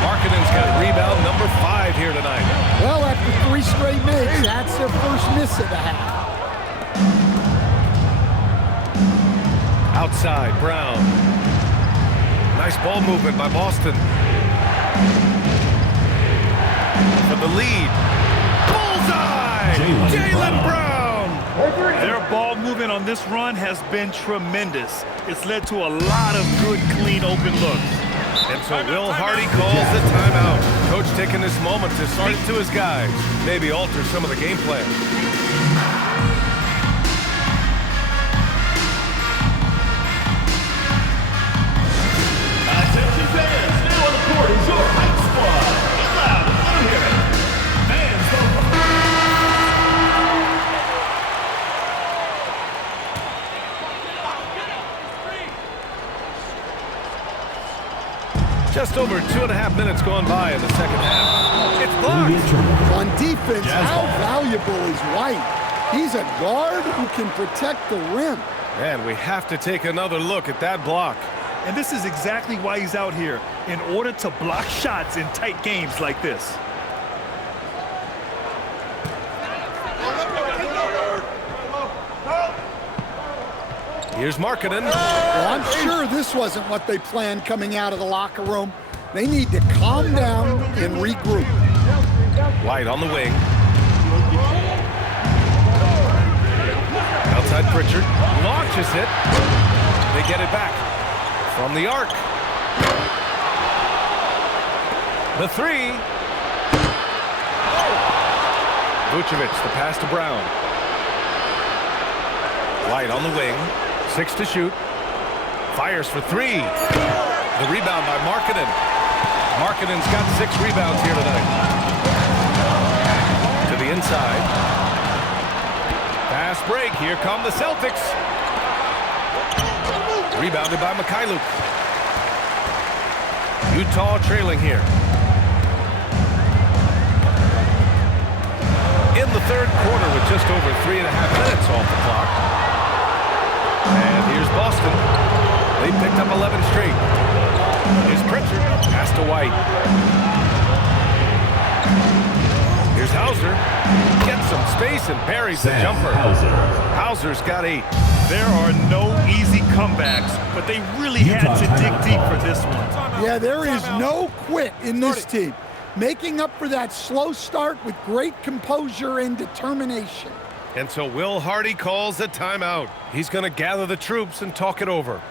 Markkanen's got rebound number 5 here tonight. Well, after 3 straight makes, that's their first miss of the half. Outside, Brown. Nice ball movement by Boston. For the lead. Bullseye! Jalen Brown! Their ball movement on this run has been tremendous. It's led to a lot of good, clean, open looks. And so Will Hardy calls the timeout. Coach taking this moment to speak to his guys. Maybe alter some of the game plan. Attention fans, now on the court is your hype squad. Get loud and let 'em hear it. Fans, Just over 2.5 minutes gone by in the second half. It's blocked. On defense, how valuable is White? He's a guard who can protect the rim. And we have to take another look at that block. And this is exactly why he's out here, in order to block shots in tight games like this. Here's Markkanen. Well, I'm sure this wasn't what they planned coming out of the locker room. They need to calm down and regroup. White on the wing. Outside Pritchard. Launches it. They get it back. From the arc. The 3. Vucevic, the pass to Brown. White on the wing. 6 to shoot. Fires for 3. The rebound by Markkanen. Markkanen's got 6 rebounds here tonight. To the inside. Fast break. Here come the Celtics. Rebounded by Mikhailuk. Utah trailing here. In the third quarter with just over 3.5 minutes off the clock. And here's Boston. They picked up 11 straight. Here's Pritchard. Pass to White. Here's Hauser. Gets some space and buries the jumper. Hauser's got 8. There are no easy comebacks, but they really had to dig deep for this one. Yeah, there is no quit in this team. Making up for that slow start with great composure and determination. And so Will Hardy calls a timeout. He's going to gather the troops and talk it over.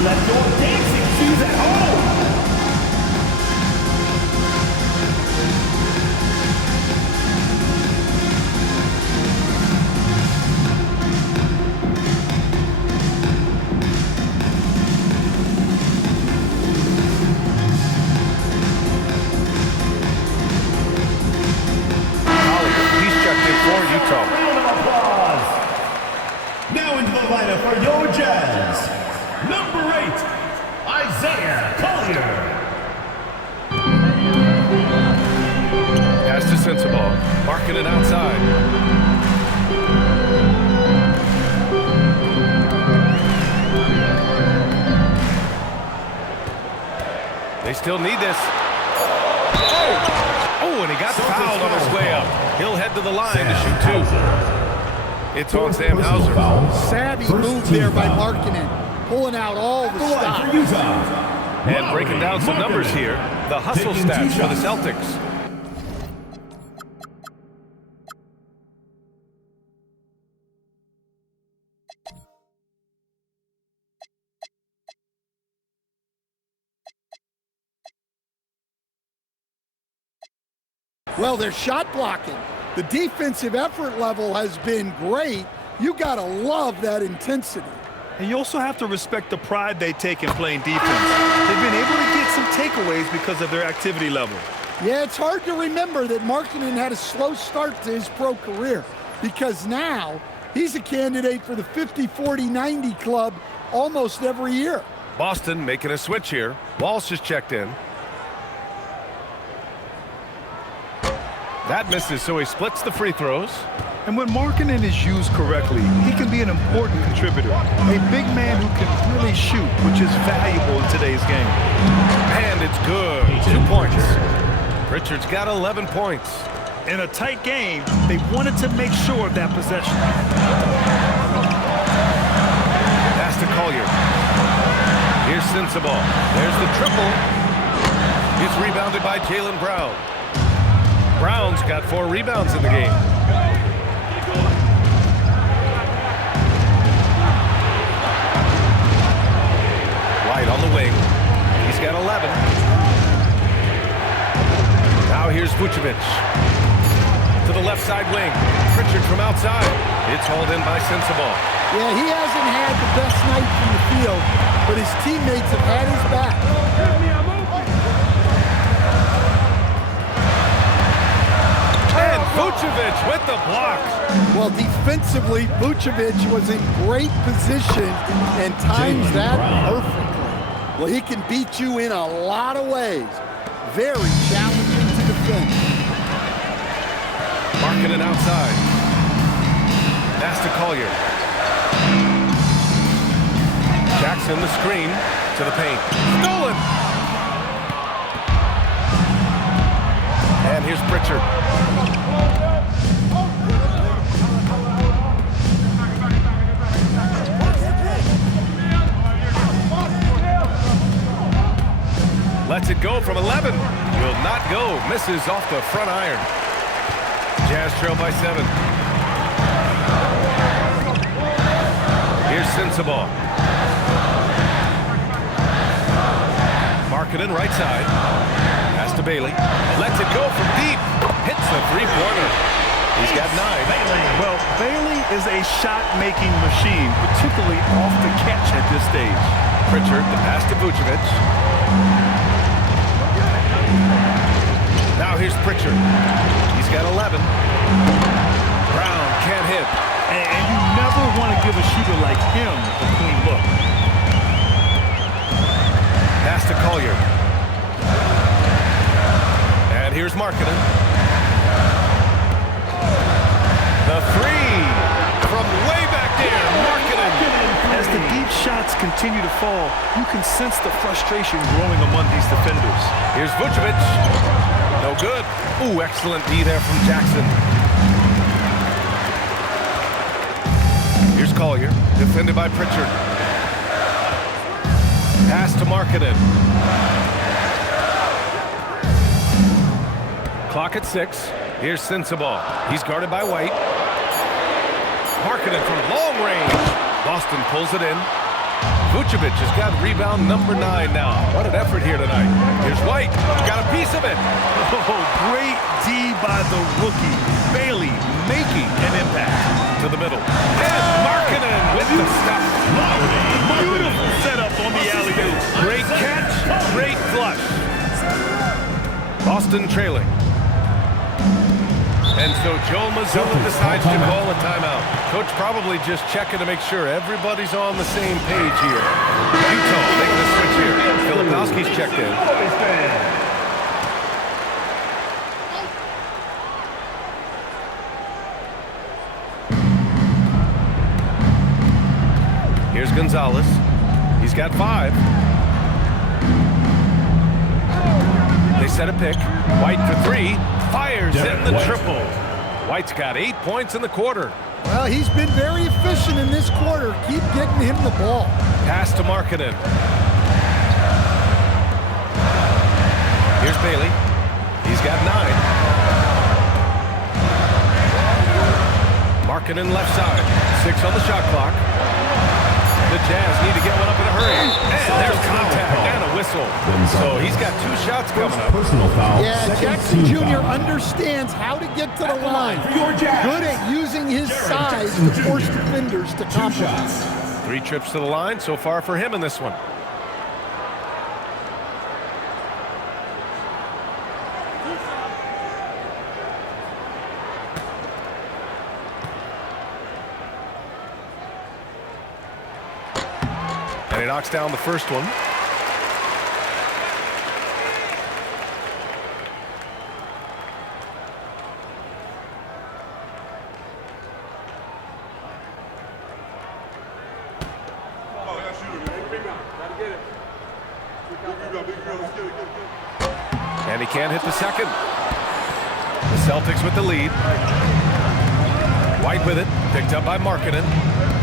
Let your dancing shoes at home. He's checked in for Utah. Round of applause. Now into the lineup for your Jazz. Number 8, Isaiah Collier. Pass to Sensabaugh. Markkanen outside. They still need this. Oh, and he got fouled on his way up. He'll head to the line to shoot two. It's on Sam Hauser. Savvy move there by Markkanen, pulling out all the stops. And breaking down some numbers here, the hustle stats for the Celtics. Well, they're shot blocking. The defensive effort level has been great. You gotta love that intensity. And you also have to respect the pride they take in playing defense. They've been able to get some takeaways because of their activity level. Yeah, it's hard to remember that Markkanen had a slow start to his pro career, because now he's a candidate for the 50, 40, 90 club almost every year. Boston making a switch here. Walsh is checked in. That misses, so he splits the free throws. And when Markkanen is used correctly, he can be an important contributor. A big man who can really shoot, which is valuable in today's game. And it's good. 2 points. Pritchard's got 11 points. In a tight game, they wanted to make sure of that possession. Pass to Collier. Here's Sensabaugh. There's the triple. It's rebounded by Jaylen Brown. Brown's got 4 rebounds in the game. White on the wing. He's got 11. Now here's Vucevic. To the left side wing. Pritchard from outside. It's hauled in by Sensabaugh. Yeah, he hasn't had the best night from the field, but his teammates have had his back. And Vucevic with the block. Well, defensively, Vucevic was in great position and times that perfectly. Well, he can beat you in a lot of ways. Very challenging to defend. Markkanen outside. Pass to Collier. Jackson the screen to the paint. Stolen! And here's Pritchard. Lets it go from 11. Will not go. Misses off the front iron. Jazz trail by 7. Here's Sensabaugh. Markkanen right side. Pass to Bailey. Lets it go from deep. Hits the three-pointer. He's got 9. Well, Bailey is a shot-making machine, particularly off the catch at this stage. Pritchard, the pass to Vucevic. Now here's Pritchard. He's got 11. Brown can't hit. And you never want to give a shooter like him a clean look. Pass to Collier. And here's Markkanen. The 3 from way back there. Markkanen. As the deep shots continue to fall, you can sense the frustration growing among these defenders. Here's Vucevic. No good. Ooh, excellent D there from Jackson. Here's Collier, defended by Pritchard. Pass to Markkanen. Clock at 6. Here's Sensabaugh. He's guarded by White. Markkanen from long range. Boston pulls it in. Vucevic has got rebound number 9 now. What an effort here tonight. Here's White. Got a piece of it. Oh, great D by the rookie. Bailey making an impact. To the middle. And Markkanen with the stop. Beautiful setup on the alley-oop. Great catch. Great flush. Boston trailing. And so Joe Mazzulla decides to call a timeout. Coach probably just checking to make sure everybody's on the same page here. Utah making a switch here. Filipowski's checked in. Here's Gonzalez. He's got 5. They set a pick. White for three. Fires in the triple. White's got 8 points in the quarter. Well, he's been very efficient in this quarter. Keep getting him the ball. Pass to Markkanen. Here's Bailey. He's got 9. Markkanen left side. 6 on the shot clock. The Jazz need to get one up in a hurry. And there's contact and a whistle. So he's got 2 shots coming up. Personal foul. Yeah, Jackson Jr. understands how to get to the line. Good at using his size to force defenders to compromise. 3 trips to the line so far for him in this one. And he knocks down the first one. And he can't hit the second. The Celtics with the lead. White with it, picked up by Markkanen.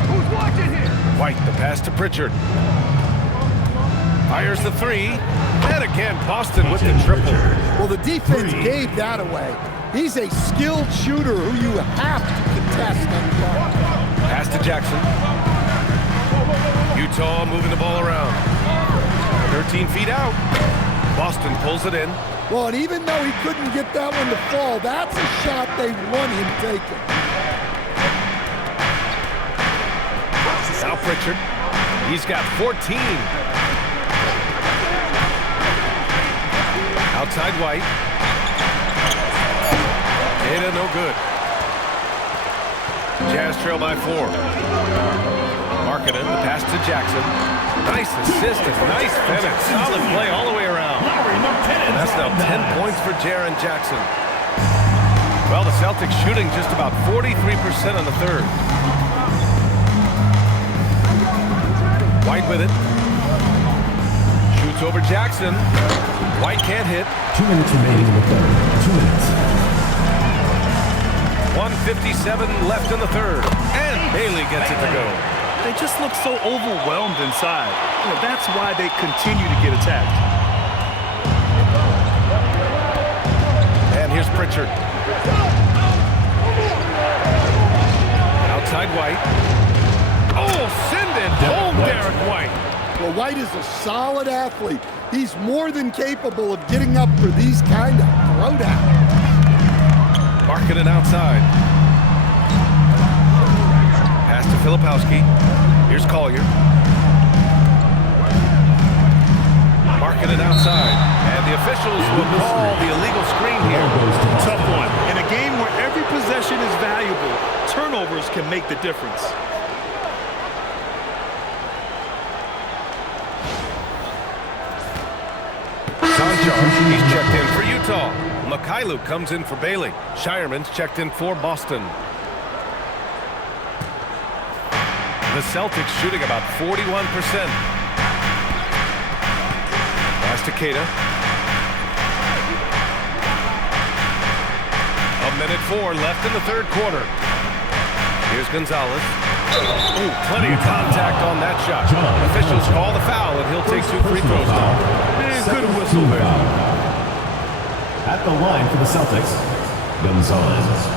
Who's watching here? White, the pass to Pritchard. Fires the 3. And again, Boston with the triple. Well, the defense gave that away. He's a skilled shooter who you have to contest on the ball. Pass to Jackson. Utah moving the ball around. 13 feet out. Boston pulls it in. Well, and even though he couldn't get that one to fall, that's a shot they want him taking. Now Pritchard. He's got 14. Outside White. Data no good. Jazz trail by 4. Markkanen, the pass to Jackson. Nice assist and nice finish. Solid play all the way around. And that's now 10 points for Jaren Jackson. Well, the Celtics shooting just about 43% on the third. White with it. Shoots over Jackson. White can't hit. 2 minutes remaining in the third. 2 minutes. 1:57 left in the third. And Bailey gets it to go. They just look so overwhelmed inside. You know, that's why they continue to get attacked. And here's Pritchard. Outside White. Oh, send it home, Derek White. Well, White is a solid athlete. He's more than capable of getting up for these kind of throwdowns. Markkanen outside. Pass to Filipowski. Here's Collier. Markkanen outside. And the officials will call the illegal screen here. Tough one. In a game where every possession is valuable, turnovers can make the difference. He's checked in for Utah. Mikhailuk comes in for Bailey. Shireman's checked in for Boston. The Celtics shooting about 41%. Pass to Keita. 1:04 left in the third quarter. Here's Gonzalez. Ooh, plenty of contact on that shot. Officials call the foul, and he'll take 2 free throws now. Good whistle there. At the line for the Celtics, Gonzalez.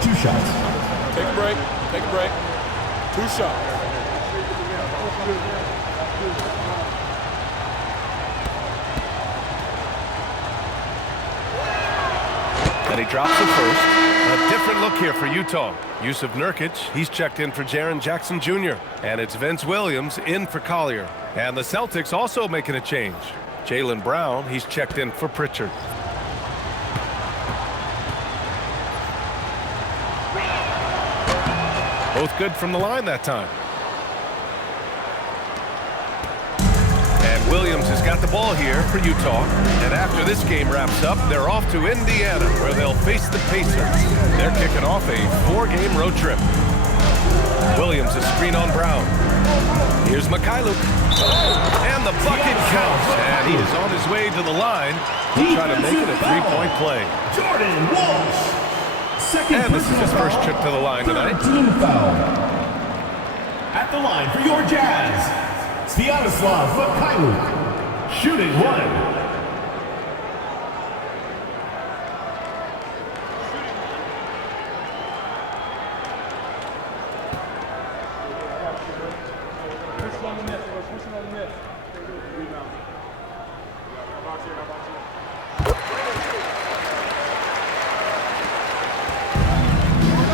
2 shots. Take a break. Take a break. 2 shots. And he drops the first. A different look here for Utah. Yusuf Nurkic, he's checked in for Jaren Jackson Jr. And it's Vince Williams in for Collier. And the Celtics also making a change. Jaylen Brown, he's checked in for Pritchard. Both good from the line that time. And Williams has got the ball here for Utah. And after this game wraps up, they're off to Indiana, where they'll face the Pacers. They're kicking off a 4-game road trip. Williams a screen on Brown. Here's Mikhailuk. And the bucket counts. And he is on his way to the line. He'll try to make it a three-point play. Jordan Walsh. Second And this is his personal first foul. trip to the line tonight. Third team foul. At the line for your Jazz, Sviatoslav Mikhailuk, shooting one.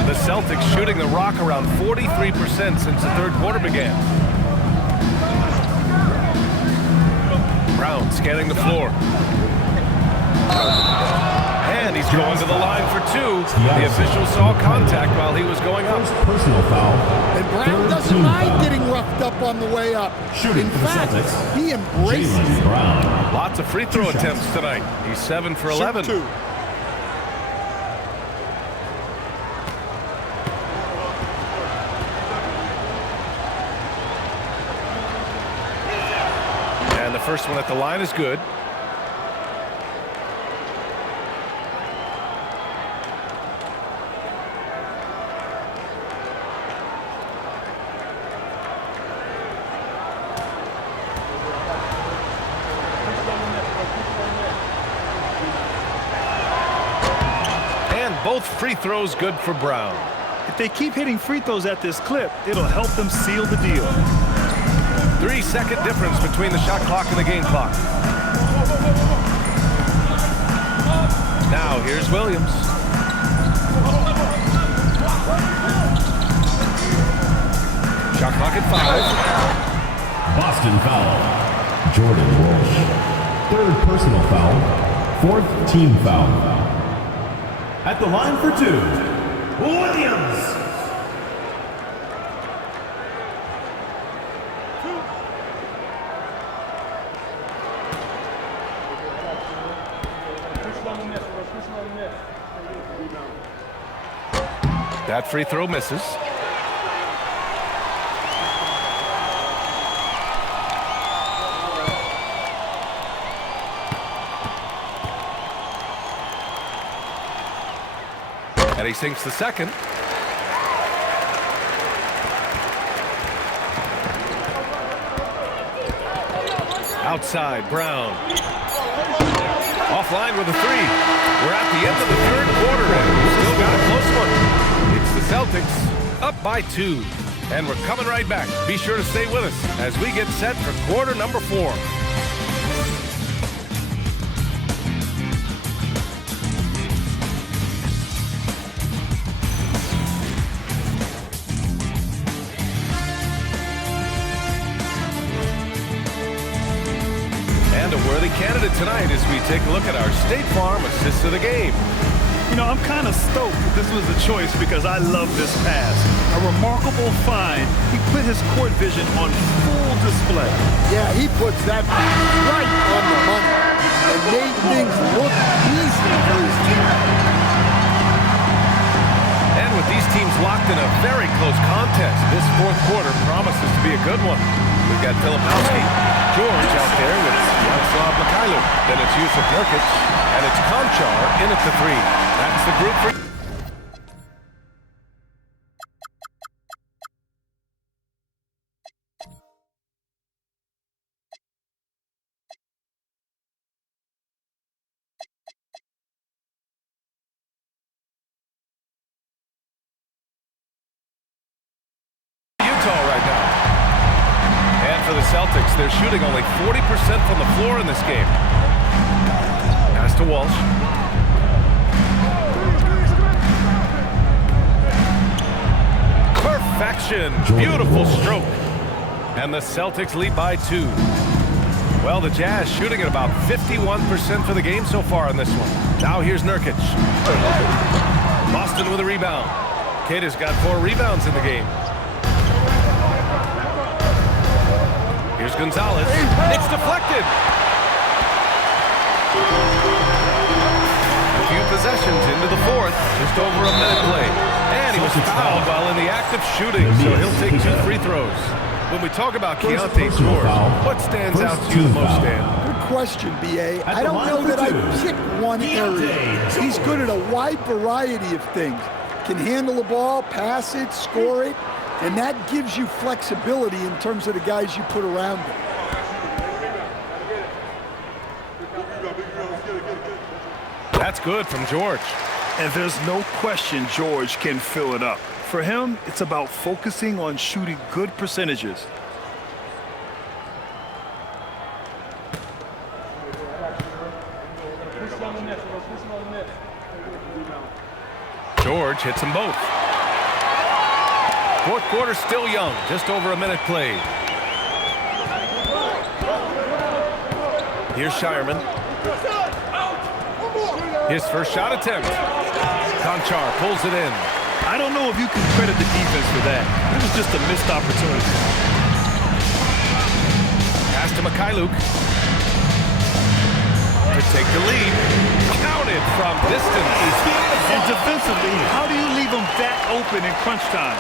The Celtics shooting the rock around 43% since the third quarter began. Brown scanning the floor. And he's going to the line for two. The official saw contact while he was going up. Personal foul. And Brown doesn't mind getting roughed up on the way up. Shooting In for the fact, Celtics, he embraces Jalen it. Brown. Lots of free throw attempts tonight. He's 7 for 11. Shoot 2. And the first one at the line is good. And both free throws good for Brown. If they keep hitting free throws at this clip, it'll help them seal the deal. 3-second difference between the shot clock and the game clock. Now here's Williams. Shot clock at 5. Boston foul. Jordan Walsh. Third personal foul. Fourth team foul. At the line for two, Williams. That free throw misses. And he sinks the second. Outside, Brown. Offline with a three. We're at the end of the third quarter, and we've still got a close one. It's the Celtics up by 2. And we're coming right back. Be sure to stay with us as we get set for quarter number 4. And a worthy candidate tonight as we take a look at our State Farm assist of the game. You know, I'm kind of stoked that this was a choice because I love this pass. A remarkable find. He put his court vision on full display. Yeah, he puts that right on the money and made things look easy for his team. And with these teams locked in a very close contest, this fourth quarter promises to be a good one. We've got Filipowski, George out there with Sviatoslav Mikhailuk. Then it's Yusuf Nurkic, and it's Konchar in at the 3. That's the group for... right now. And for the Celtics, they're shooting only 40% from the floor in this game. Pass to Walsh. Perfection. Beautiful stroke. And the Celtics lead by 2. Well, the Jazz shooting at about 51% for the game so far in this one. Now here's Nurkic. Boston with a rebound. Kid has got 4 rebounds in the game. Here's Gonzalez. It's deflected. A few possessions into the fourth. Just over a minute played. And he was fouled while in the act of shooting, so he'll take 2 free throws. When we talk about Keontae George, what stands out to you the most, Dan? Good question, B.A. I don't know that I pick one area. He's good at a wide variety of things. Can handle the ball, pass it, score it, and that gives you flexibility in terms of the guys you put around him. That's good from George. And there's no question George can fill it up. For him, it's about focusing on shooting good percentages. George hits them both. Fourth quarter still young, just over a minute played. Here's Shireman. His first shot attempt. Conchar pulls it in. I don't know if you can credit the defense for that. It was just a missed opportunity. Pass to Mikhailuk. To take the lead. Counted from distance. And defensively, how do you leave them that open in crunch time?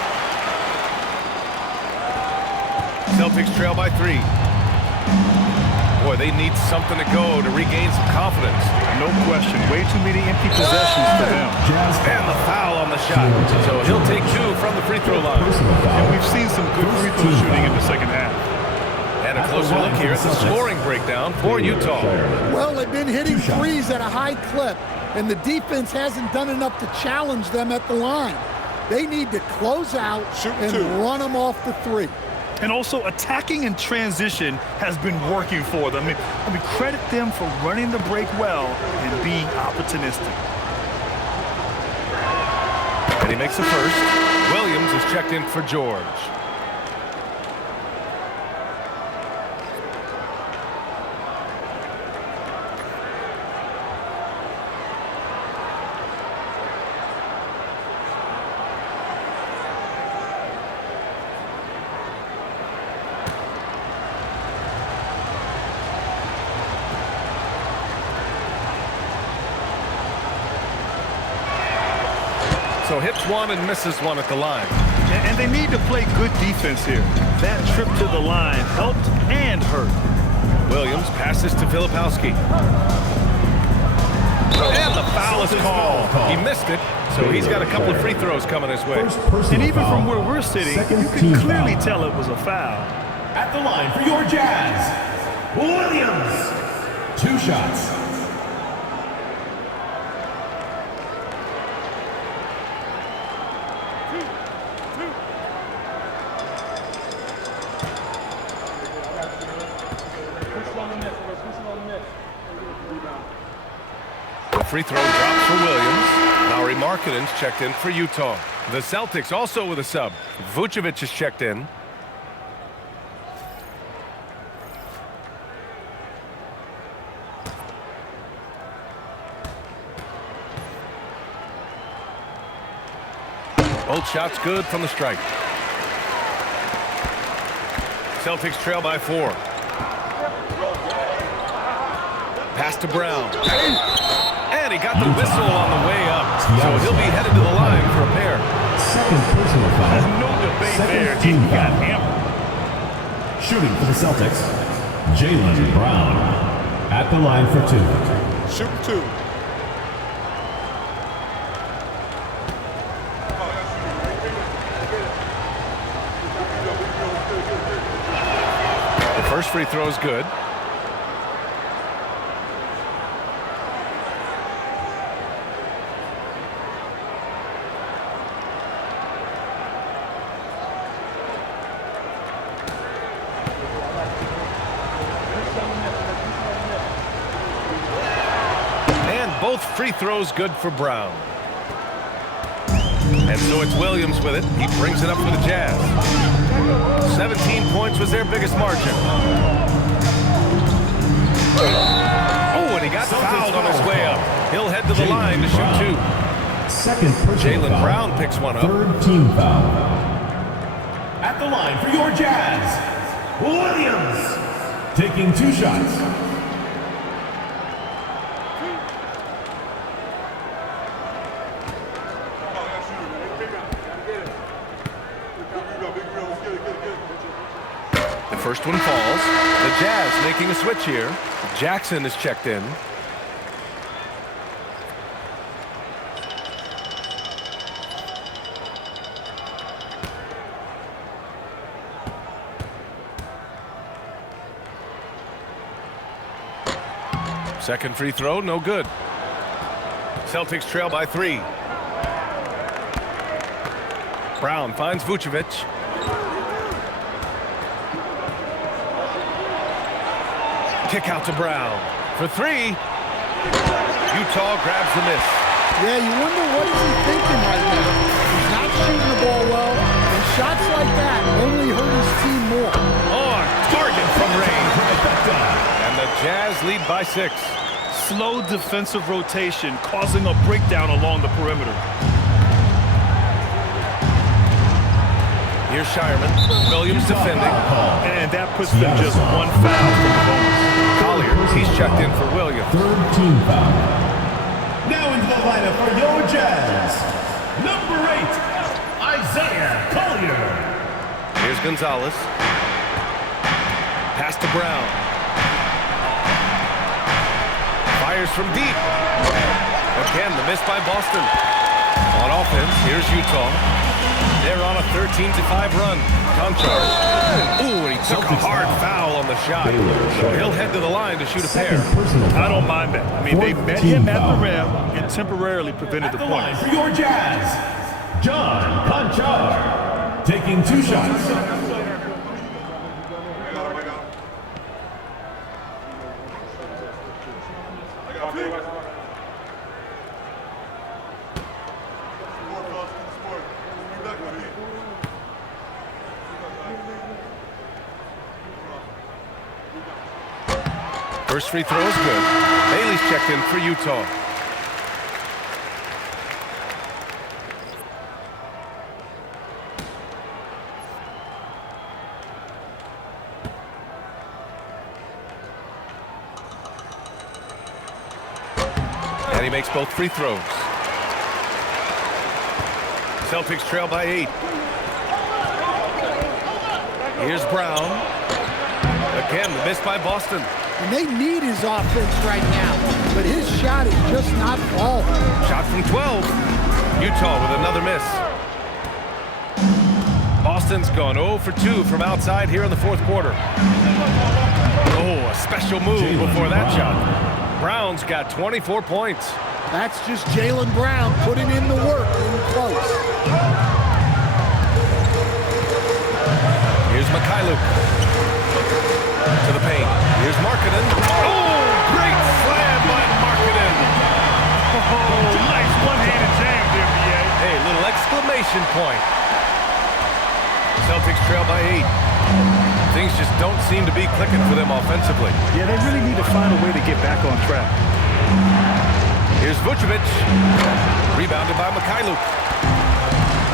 Celtics trail by 3. Boy, they need something to go to regain some confidence. No question. Way too many empty possessions for them. And the foul on the shot. So he'll take 2 from the free throw line. And we've seen some good free throw shooting in the second half. And a closer look here at the scoring breakdown for Utah. Well, they've been hitting threes at a high clip, and the defense hasn't done enough to challenge them at the line. They need to close out and run them off the 3. And also, attacking in transition has been working for them. I mean, credit them for running the break well and being opportunistic. And he makes the first. Williams is checked in for George. So hits 1 and misses 1 at the line. And they need to play good defense here. That trip to the line helped and hurt. Williams passes to Filipowski. And the foul is called. He missed it, so he's got a couple of free throws coming his way. And even from where we're sitting, you can clearly tell it was a foul. At the line for your Jazz, Williams. 2 shots. Free throw drops for Williams. Now Markkanen's checked in for Utah. The Celtics also with a sub. Vucevic is checked in. Both shots good from the stripe. Celtics trail by 4. Pass to Brown. And he got the whistle on the way up. So he'll be headed to the line for a pair. Second personal foul. There's no debate there. He got hammered. Shooting for the Celtics, Jalen Brown. At the line for 2. Shooting 2. The first free throw is good. Both free throws good for Brown. And so it's Williams with it. He brings it up for the Jazz. 17 points was their biggest margin. Oh, and he got fouled on his way up. He'll head to the line to shoot 2. Second personal Jalen foul. Brown picks one up. Third team foul. At the line for your Jazz, Williams. Taking 2 shots. First one falls. The Jazz making a switch here. Jackson is checked in. Second free throw, no good. Celtics trail by 3. Brown finds Vucevic. Kick out to Brown for 3. Utah grabs the miss. Yeah, you wonder what is he thinking right now. He's not shooting the ball well, and shots like that only hurt his team more. On target from range. And the Jazz lead by 6. Slow defensive rotation causing a breakdown along the perimeter. Here's Shireman. Williams defending. And that puts them just 1 foul from the bonus. Collier, he's checked in for Williams. Third team foul. Now into the lineup for your Jazz, number 8, Isaiah Collier. Here's Gonzalez. Pass to Brown. Fires from deep. Again, the miss by Boston. On offense, here's Utah. They're on a 13-5 run. Conchar. Ooh, and he took a hard foul on the shot. He'll head to the line to shoot a pair. I don't mind that. I mean, they met him at the rim and temporarily prevented the point. For your Jazz, John Conchar, taking 2 shots. First free throw is good. Bailey's checked in for Utah. And he makes both free throws. Celtics trail by 8. Here's Brown. Again, the miss by Boston. And they need his offense right now, but his shot is just not falling. Shot from 12. Utah with another miss. Boston's gone 0 for 2 from outside here in the fourth quarter. Oh, a special move before that shot. Brown's got 24 points. That's just Jaylen Brown putting in the work in close. Here's Mikhailuk. To the paint. Here's Markkanen. Oh, great slam by Markkanen. Oh, nice one-handed jam there, BA. Hey, little exclamation point. Celtics trail by 8. Things just don't seem to be clicking for them offensively. Yeah, they really need to find a way to get back on track. Here's Vucevic. Rebounded by Mikhailuk.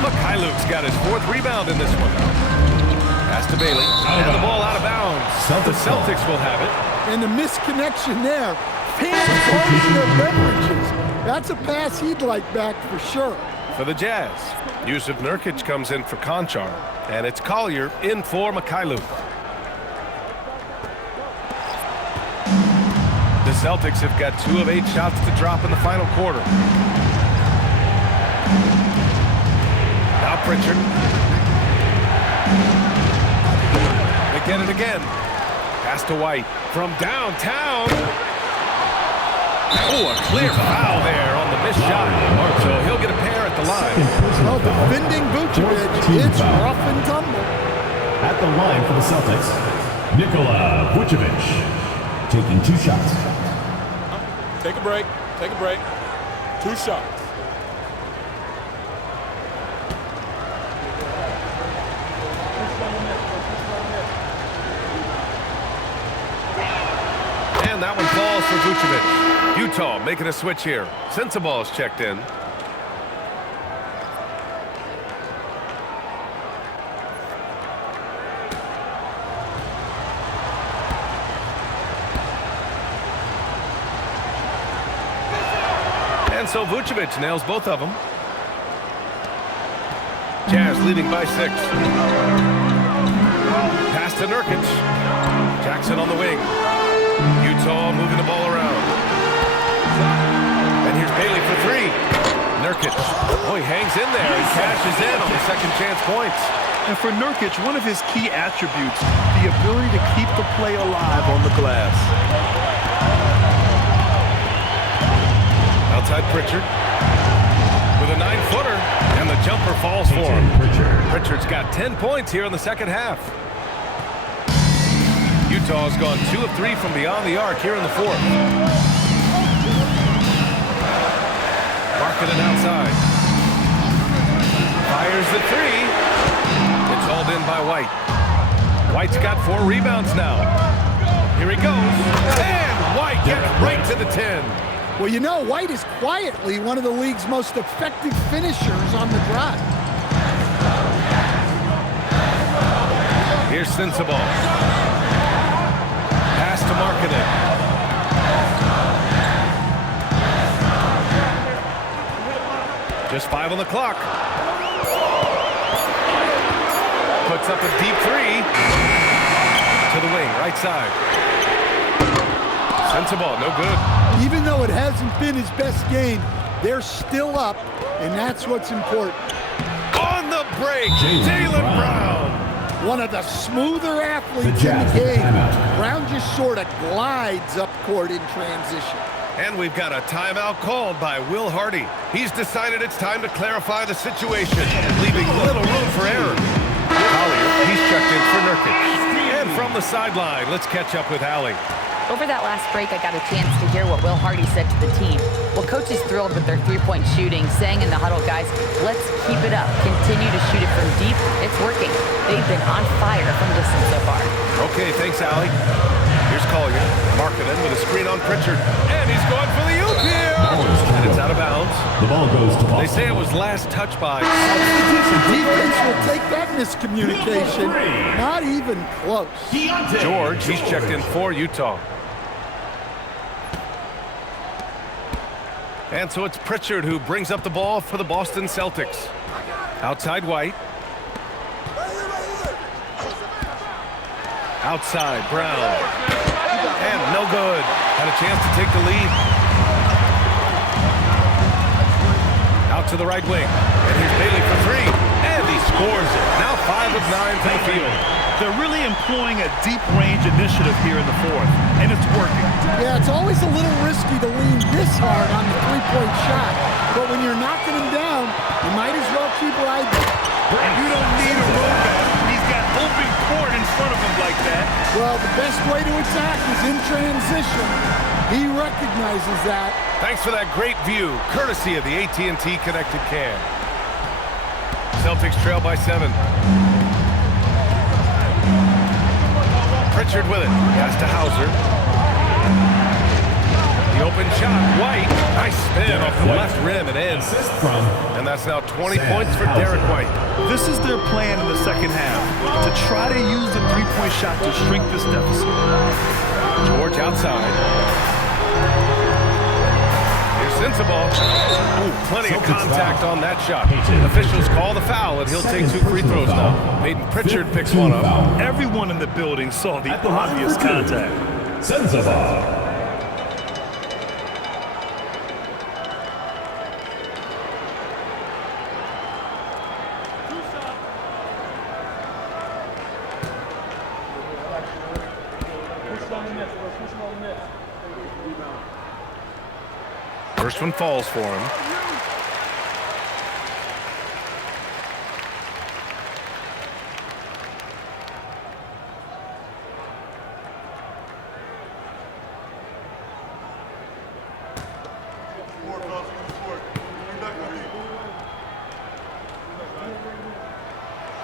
Mikhailuk's got his 4th rebound in this one. Pass to Bailey. And the ball out of bounds. The Celtics will have it. And the misconnection there. Fans throwing their beverages. That's a pass he'd like back for sure. For the Jazz, Jusuf Nurkic comes in for Conchar. And it's Collier in for Mikhailuk. The Celtics have got 2 of 8 shots to drop in the final quarter. Now Pritchard. They get it again. Pass to White from downtown. Oh, a clear foul there on the missed shot. So he'll get a pair at the line. Well, defending Vucevic, it's rough and tumble. At the line for the Celtics, Nikola Vucevic, taking 2 shots. Take a break. Take a break. 2 shots. And that one falls for Vucevic. Utah making a switch here. Sensaball's checked in. And so Vucevic nails both of them. Jazz leading by 6. Pass to Nurkic. Jackson on the wing. Utah moving the ball around. And here's Bailey for three. Nurkic. Oh, he hangs in there and cashes in on the second chance points. And for Nurkic, one of his key attributes, the ability to keep the play alive on the glass. Outside Pritchard with a 9-footer, and the jumper falls for him. Pritchard's got 10 points here in the second half. Utah's gone 2 of 3 from beyond the arc here in the fourth. Markkanen outside. Fires the three. It's hauled in by White. White's got 4 rebounds now. Here he goes. And White gets right to the 10. Well, you know, White is quietly one of the league's most effective finishers on the drive. Here's Sensabaugh. Pass to Markkanen. Just 5 on the clock. Puts up a deep three. To the wing, right side. Sensabaugh, no good. Even though it hasn't been his best game, they're still up, and that's what's important. On the break, Jalen Brown. One of the smoother athletes in the game. Brown just sort of glides up court in transition. And we've got a timeout called by Will Hardy. He's decided it's time to clarify the situation, leaving little room for error. Collier, he's checked in for Nurkic. And from the sideline, let's catch up with Allie. Over that last break, I got a chance to hear what Will Hardy said to the team. Well, coach is thrilled with their three-point shooting, saying in the huddle, guys, let's keep it up. Continue to shoot it from deep. It's working. They've been on fire from distance so far. Okay, thanks, Allie. Here's Collier. Markkanen with a screen on Pritchard. And he's going for the oop here. And it's out of bounds. The ball goes to Boston. They say it was last touched by. Defense will take that miscommunication. Not even close. George, he's checked in for Utah. And so it's Pritchard who brings up the ball for the Boston Celtics. Outside White. Outside Brown. And no good. Had a chance to take the lead. Out to the right wing. And here's Bailey for three. And he scores it. Now 5 of 9 from the field. They're really employing a deep range initiative here in the fourth, and it's working. Yeah, it's always a little risky to lean this hard on the three-point shot, but when you're knocking him down, you might as well keep riding. And you don't need a roadmap. He's got open court in front of him like that. Well, the best way to attack is in transition. He recognizes that. Thanks for that great view, courtesy of the AT&T Connected Cam. Celtics trail by 7. Pritchard with it. Pass to Hauser. The open shot. White. Nice spin off the left rim and in. And that's now 20 points for Derek White. This is their plan in the second half, to try to use the three-point shot to shrink this deficit. George outside. Here's Sensabaugh. Ooh, plenty of contact on that shot. Officials call the foul, and he'll take 2 free throws now. Maiden Pritchard picks one up. Everyone in the building saw the obvious contact. Sensabaugh. First one falls for him.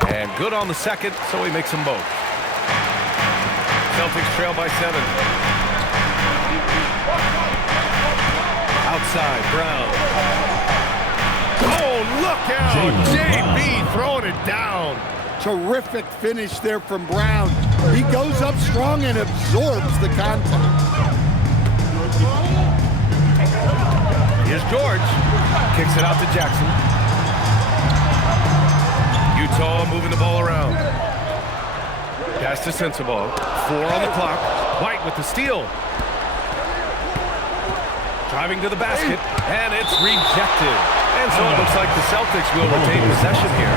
And good on the second, so he makes them both. Celtics trail by 7. Outside, Brown. Oh, look out! JB throwing it down. Terrific finish there from Brown. He goes up strong and absorbs the contact. Here's George. Kicks it out to Jackson. Utah moving the ball around. Pass to Sensabaugh. 4 on the clock. White with the steal. Driving to the basket, and it's rejected. And so it looks like the Celtics will retain possession here.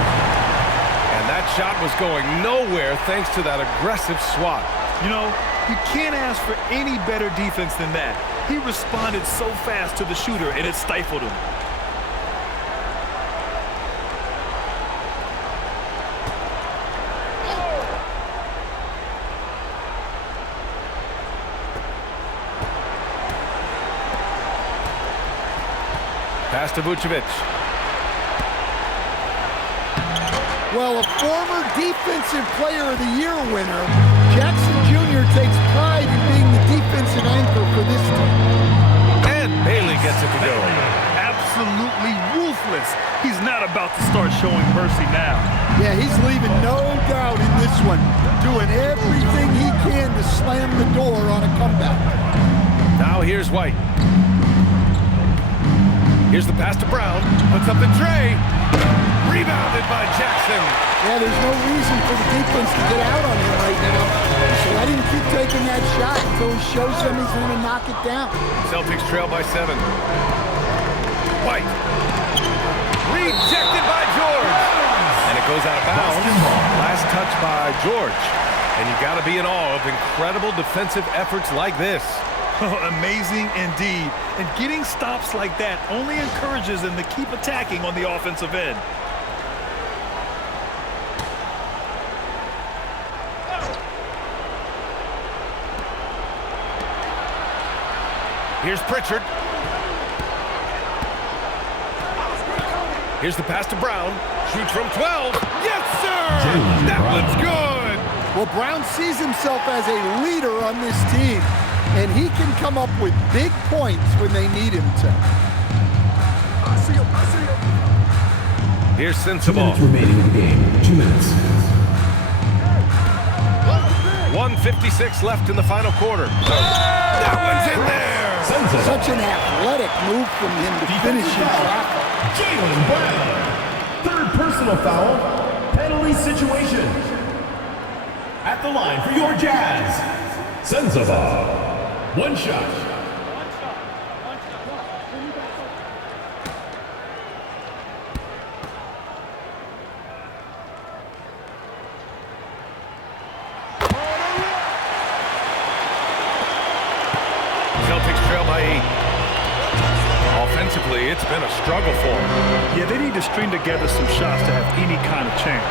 And that shot was going nowhere thanks to that aggressive swat. You know, you can't ask for any better defense than that. He responded so fast to the shooter, and it stifled him. Pass to Vucevic. Well, a former Defensive Player of the Year winner, Jackson Jr. takes pride in being the defensive anchor for this team. And Bailey gets it to go. Absolutely ruthless. He's not about to start showing mercy now. Yeah, he's leaving no doubt in this one, doing everything he can to slam the door on a comeback. Now here's White. Here's the pass to Brown. Puts up the tray. Rebounded by Jackson. Yeah, there's no reason for the defense to get out on him right now. So let him keep taking that shot until he shows them he's going to knock it down. Celtics trail by 7. White. Rejected by George. And it goes out of bounds. Last touch by George. And you got to be in awe of incredible defensive efforts like this. Oh, amazing indeed. And getting stops like that only encourages them to keep attacking on the offensive end. Here's Pritchard. Here's the pass to Brown. Shoots from 12. Yes, sir! That one's good! Well, Brown sees himself as a leader on this team, and he can come up with big points when they need him to. Here's 2 Sensabaugh. minutes remaining in the game. 2 minutes. 1:56 left in the final quarter. That one's in there! Such an athletic move from him to finish in traffic. Jalen Brown. Third personal foul. Penalty situation. At the line for your Jazz, Sensabaugh. 1 shot. Celtics trail by 8. Offensively, it's been a struggle for them. Yeah, they need to string together some shots to have any kind of chance.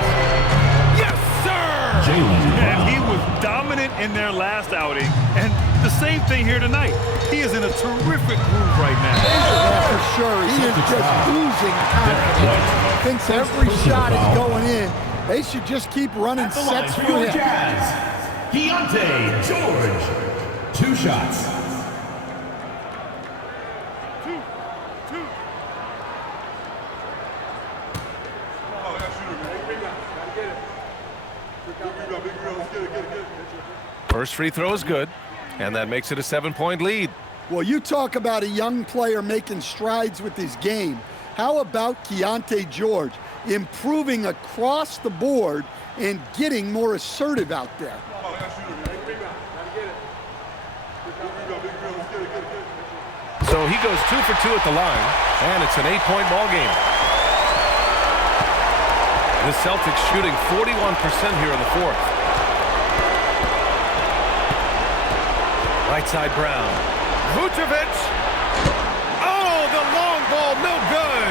Yes, sir! And he was dominant in their last outing, and the same thing here tonight. He is in a terrific groove right now. Yeah, for sure. He is just oozing confidence. Thinks every shot is going in. They should just keep running sets for him. Jazz, Keontae George. 2 shots. First free throw is good, and that makes it a 7-point lead. Well, you talk about a young player making strides with his game. How about Keontae George improving across the board and getting more assertive out there? So he goes 2 for 2 at the line, and it's an 8-point ball game. The Celtics shooting 41% here in the 4th. Right side Brown. Vucevic. Oh, the long ball, no good.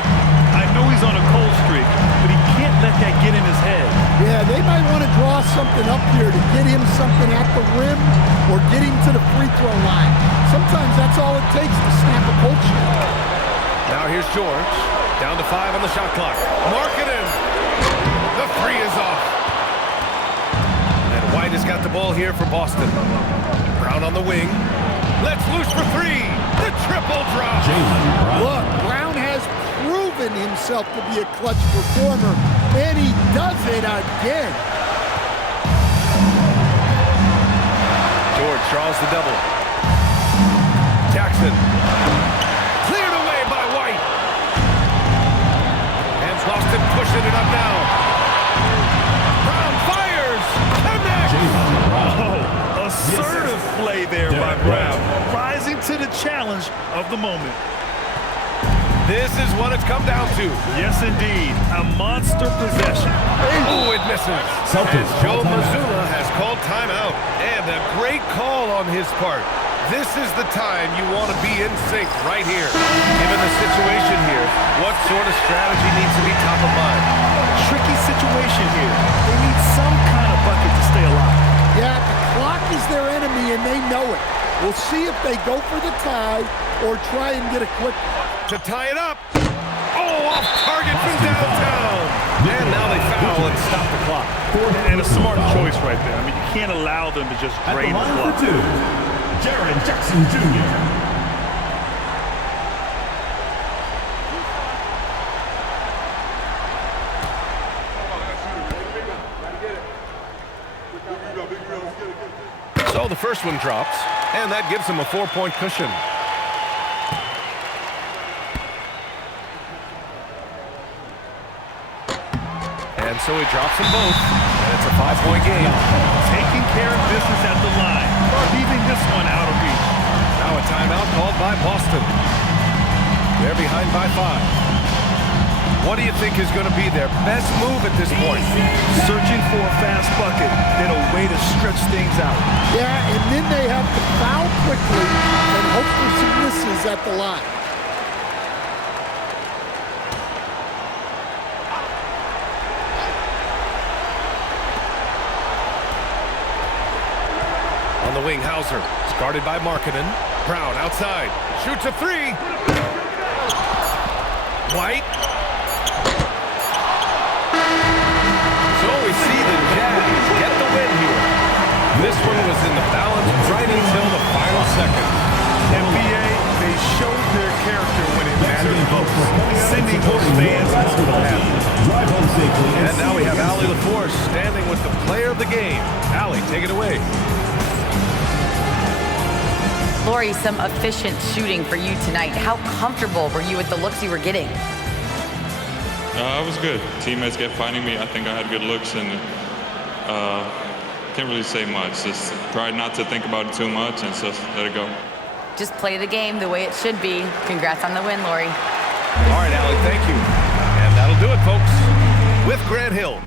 I know he's on a cold streak, but he can't let that get in his head. Yeah, they might want to draw something up here to get him something at the rim or get him to the free throw line. Sometimes that's all it takes to snap a cold streak. Now here's George. Down to 5 on the shot clock. Mark it in. The free is off. And White has got the ball here for Boston. Brown on the wing. Let's loose for 3. The triple drop. Look, Brown has proven himself to be a clutch performer, and he does it again. George draws the double. Jackson. Cleared away by White. And Boston pushing it up now. Brown fires. Connect. of the moment. This is what it's come down to. Yes, indeed. A monster possession. Oh, it misses. Celtics As Joe call timeout. Mazzulla has called timeout. And a great call on his part. This is the time you want to be in sync right here. Given the situation here, what sort of strategy needs to be top of mind? Tricky situation here. They need some kind of bucket to stay alive. Yeah, the clock is their enemy, and they know it. We'll see if they go for the tie or try and get a quick one. To tie it up. Oh, off target from downtown. And now they foul and stop the clock. And a smart choice right there. I mean, you can't allow them to just At the drain the line clock. for 2, Jaren Jackson Jr. So the first one drops, and that gives him a 4-point cushion. And so he drops them both, and it's a 5-point game. Taking care of business at the line, leaving this one out of reach. Now a timeout called by Boston. They're behind by 5. What do you think is going to be their best move at this point? Searching for a fast bucket, then a way to stretch things out. Yeah, and then they have to foul quickly and hope for some misses at the line. On the wing, Hauser. It's guarded by Markkanen. Brown outside. Shoots a 3. White. So we see the Jazz get the win here. This one was in the balance right until the final seconds. NBA, they showed their character when it mattered most, sending those fans home happy. Drive home safely. And now we have Allie LaForce standing with the player of the game. Allie, take it away. Lori, some efficient shooting for you tonight. How comfortable were you with the looks you were getting? I was good. Teammates kept finding me. I think I had good looks, and can't really say much. Just try not to think about it too much and just let it go. Just play the game the way it should be. Congrats on the win, Lori. All right, Allie, thank you. And that'll do it, folks. With Grant Hill.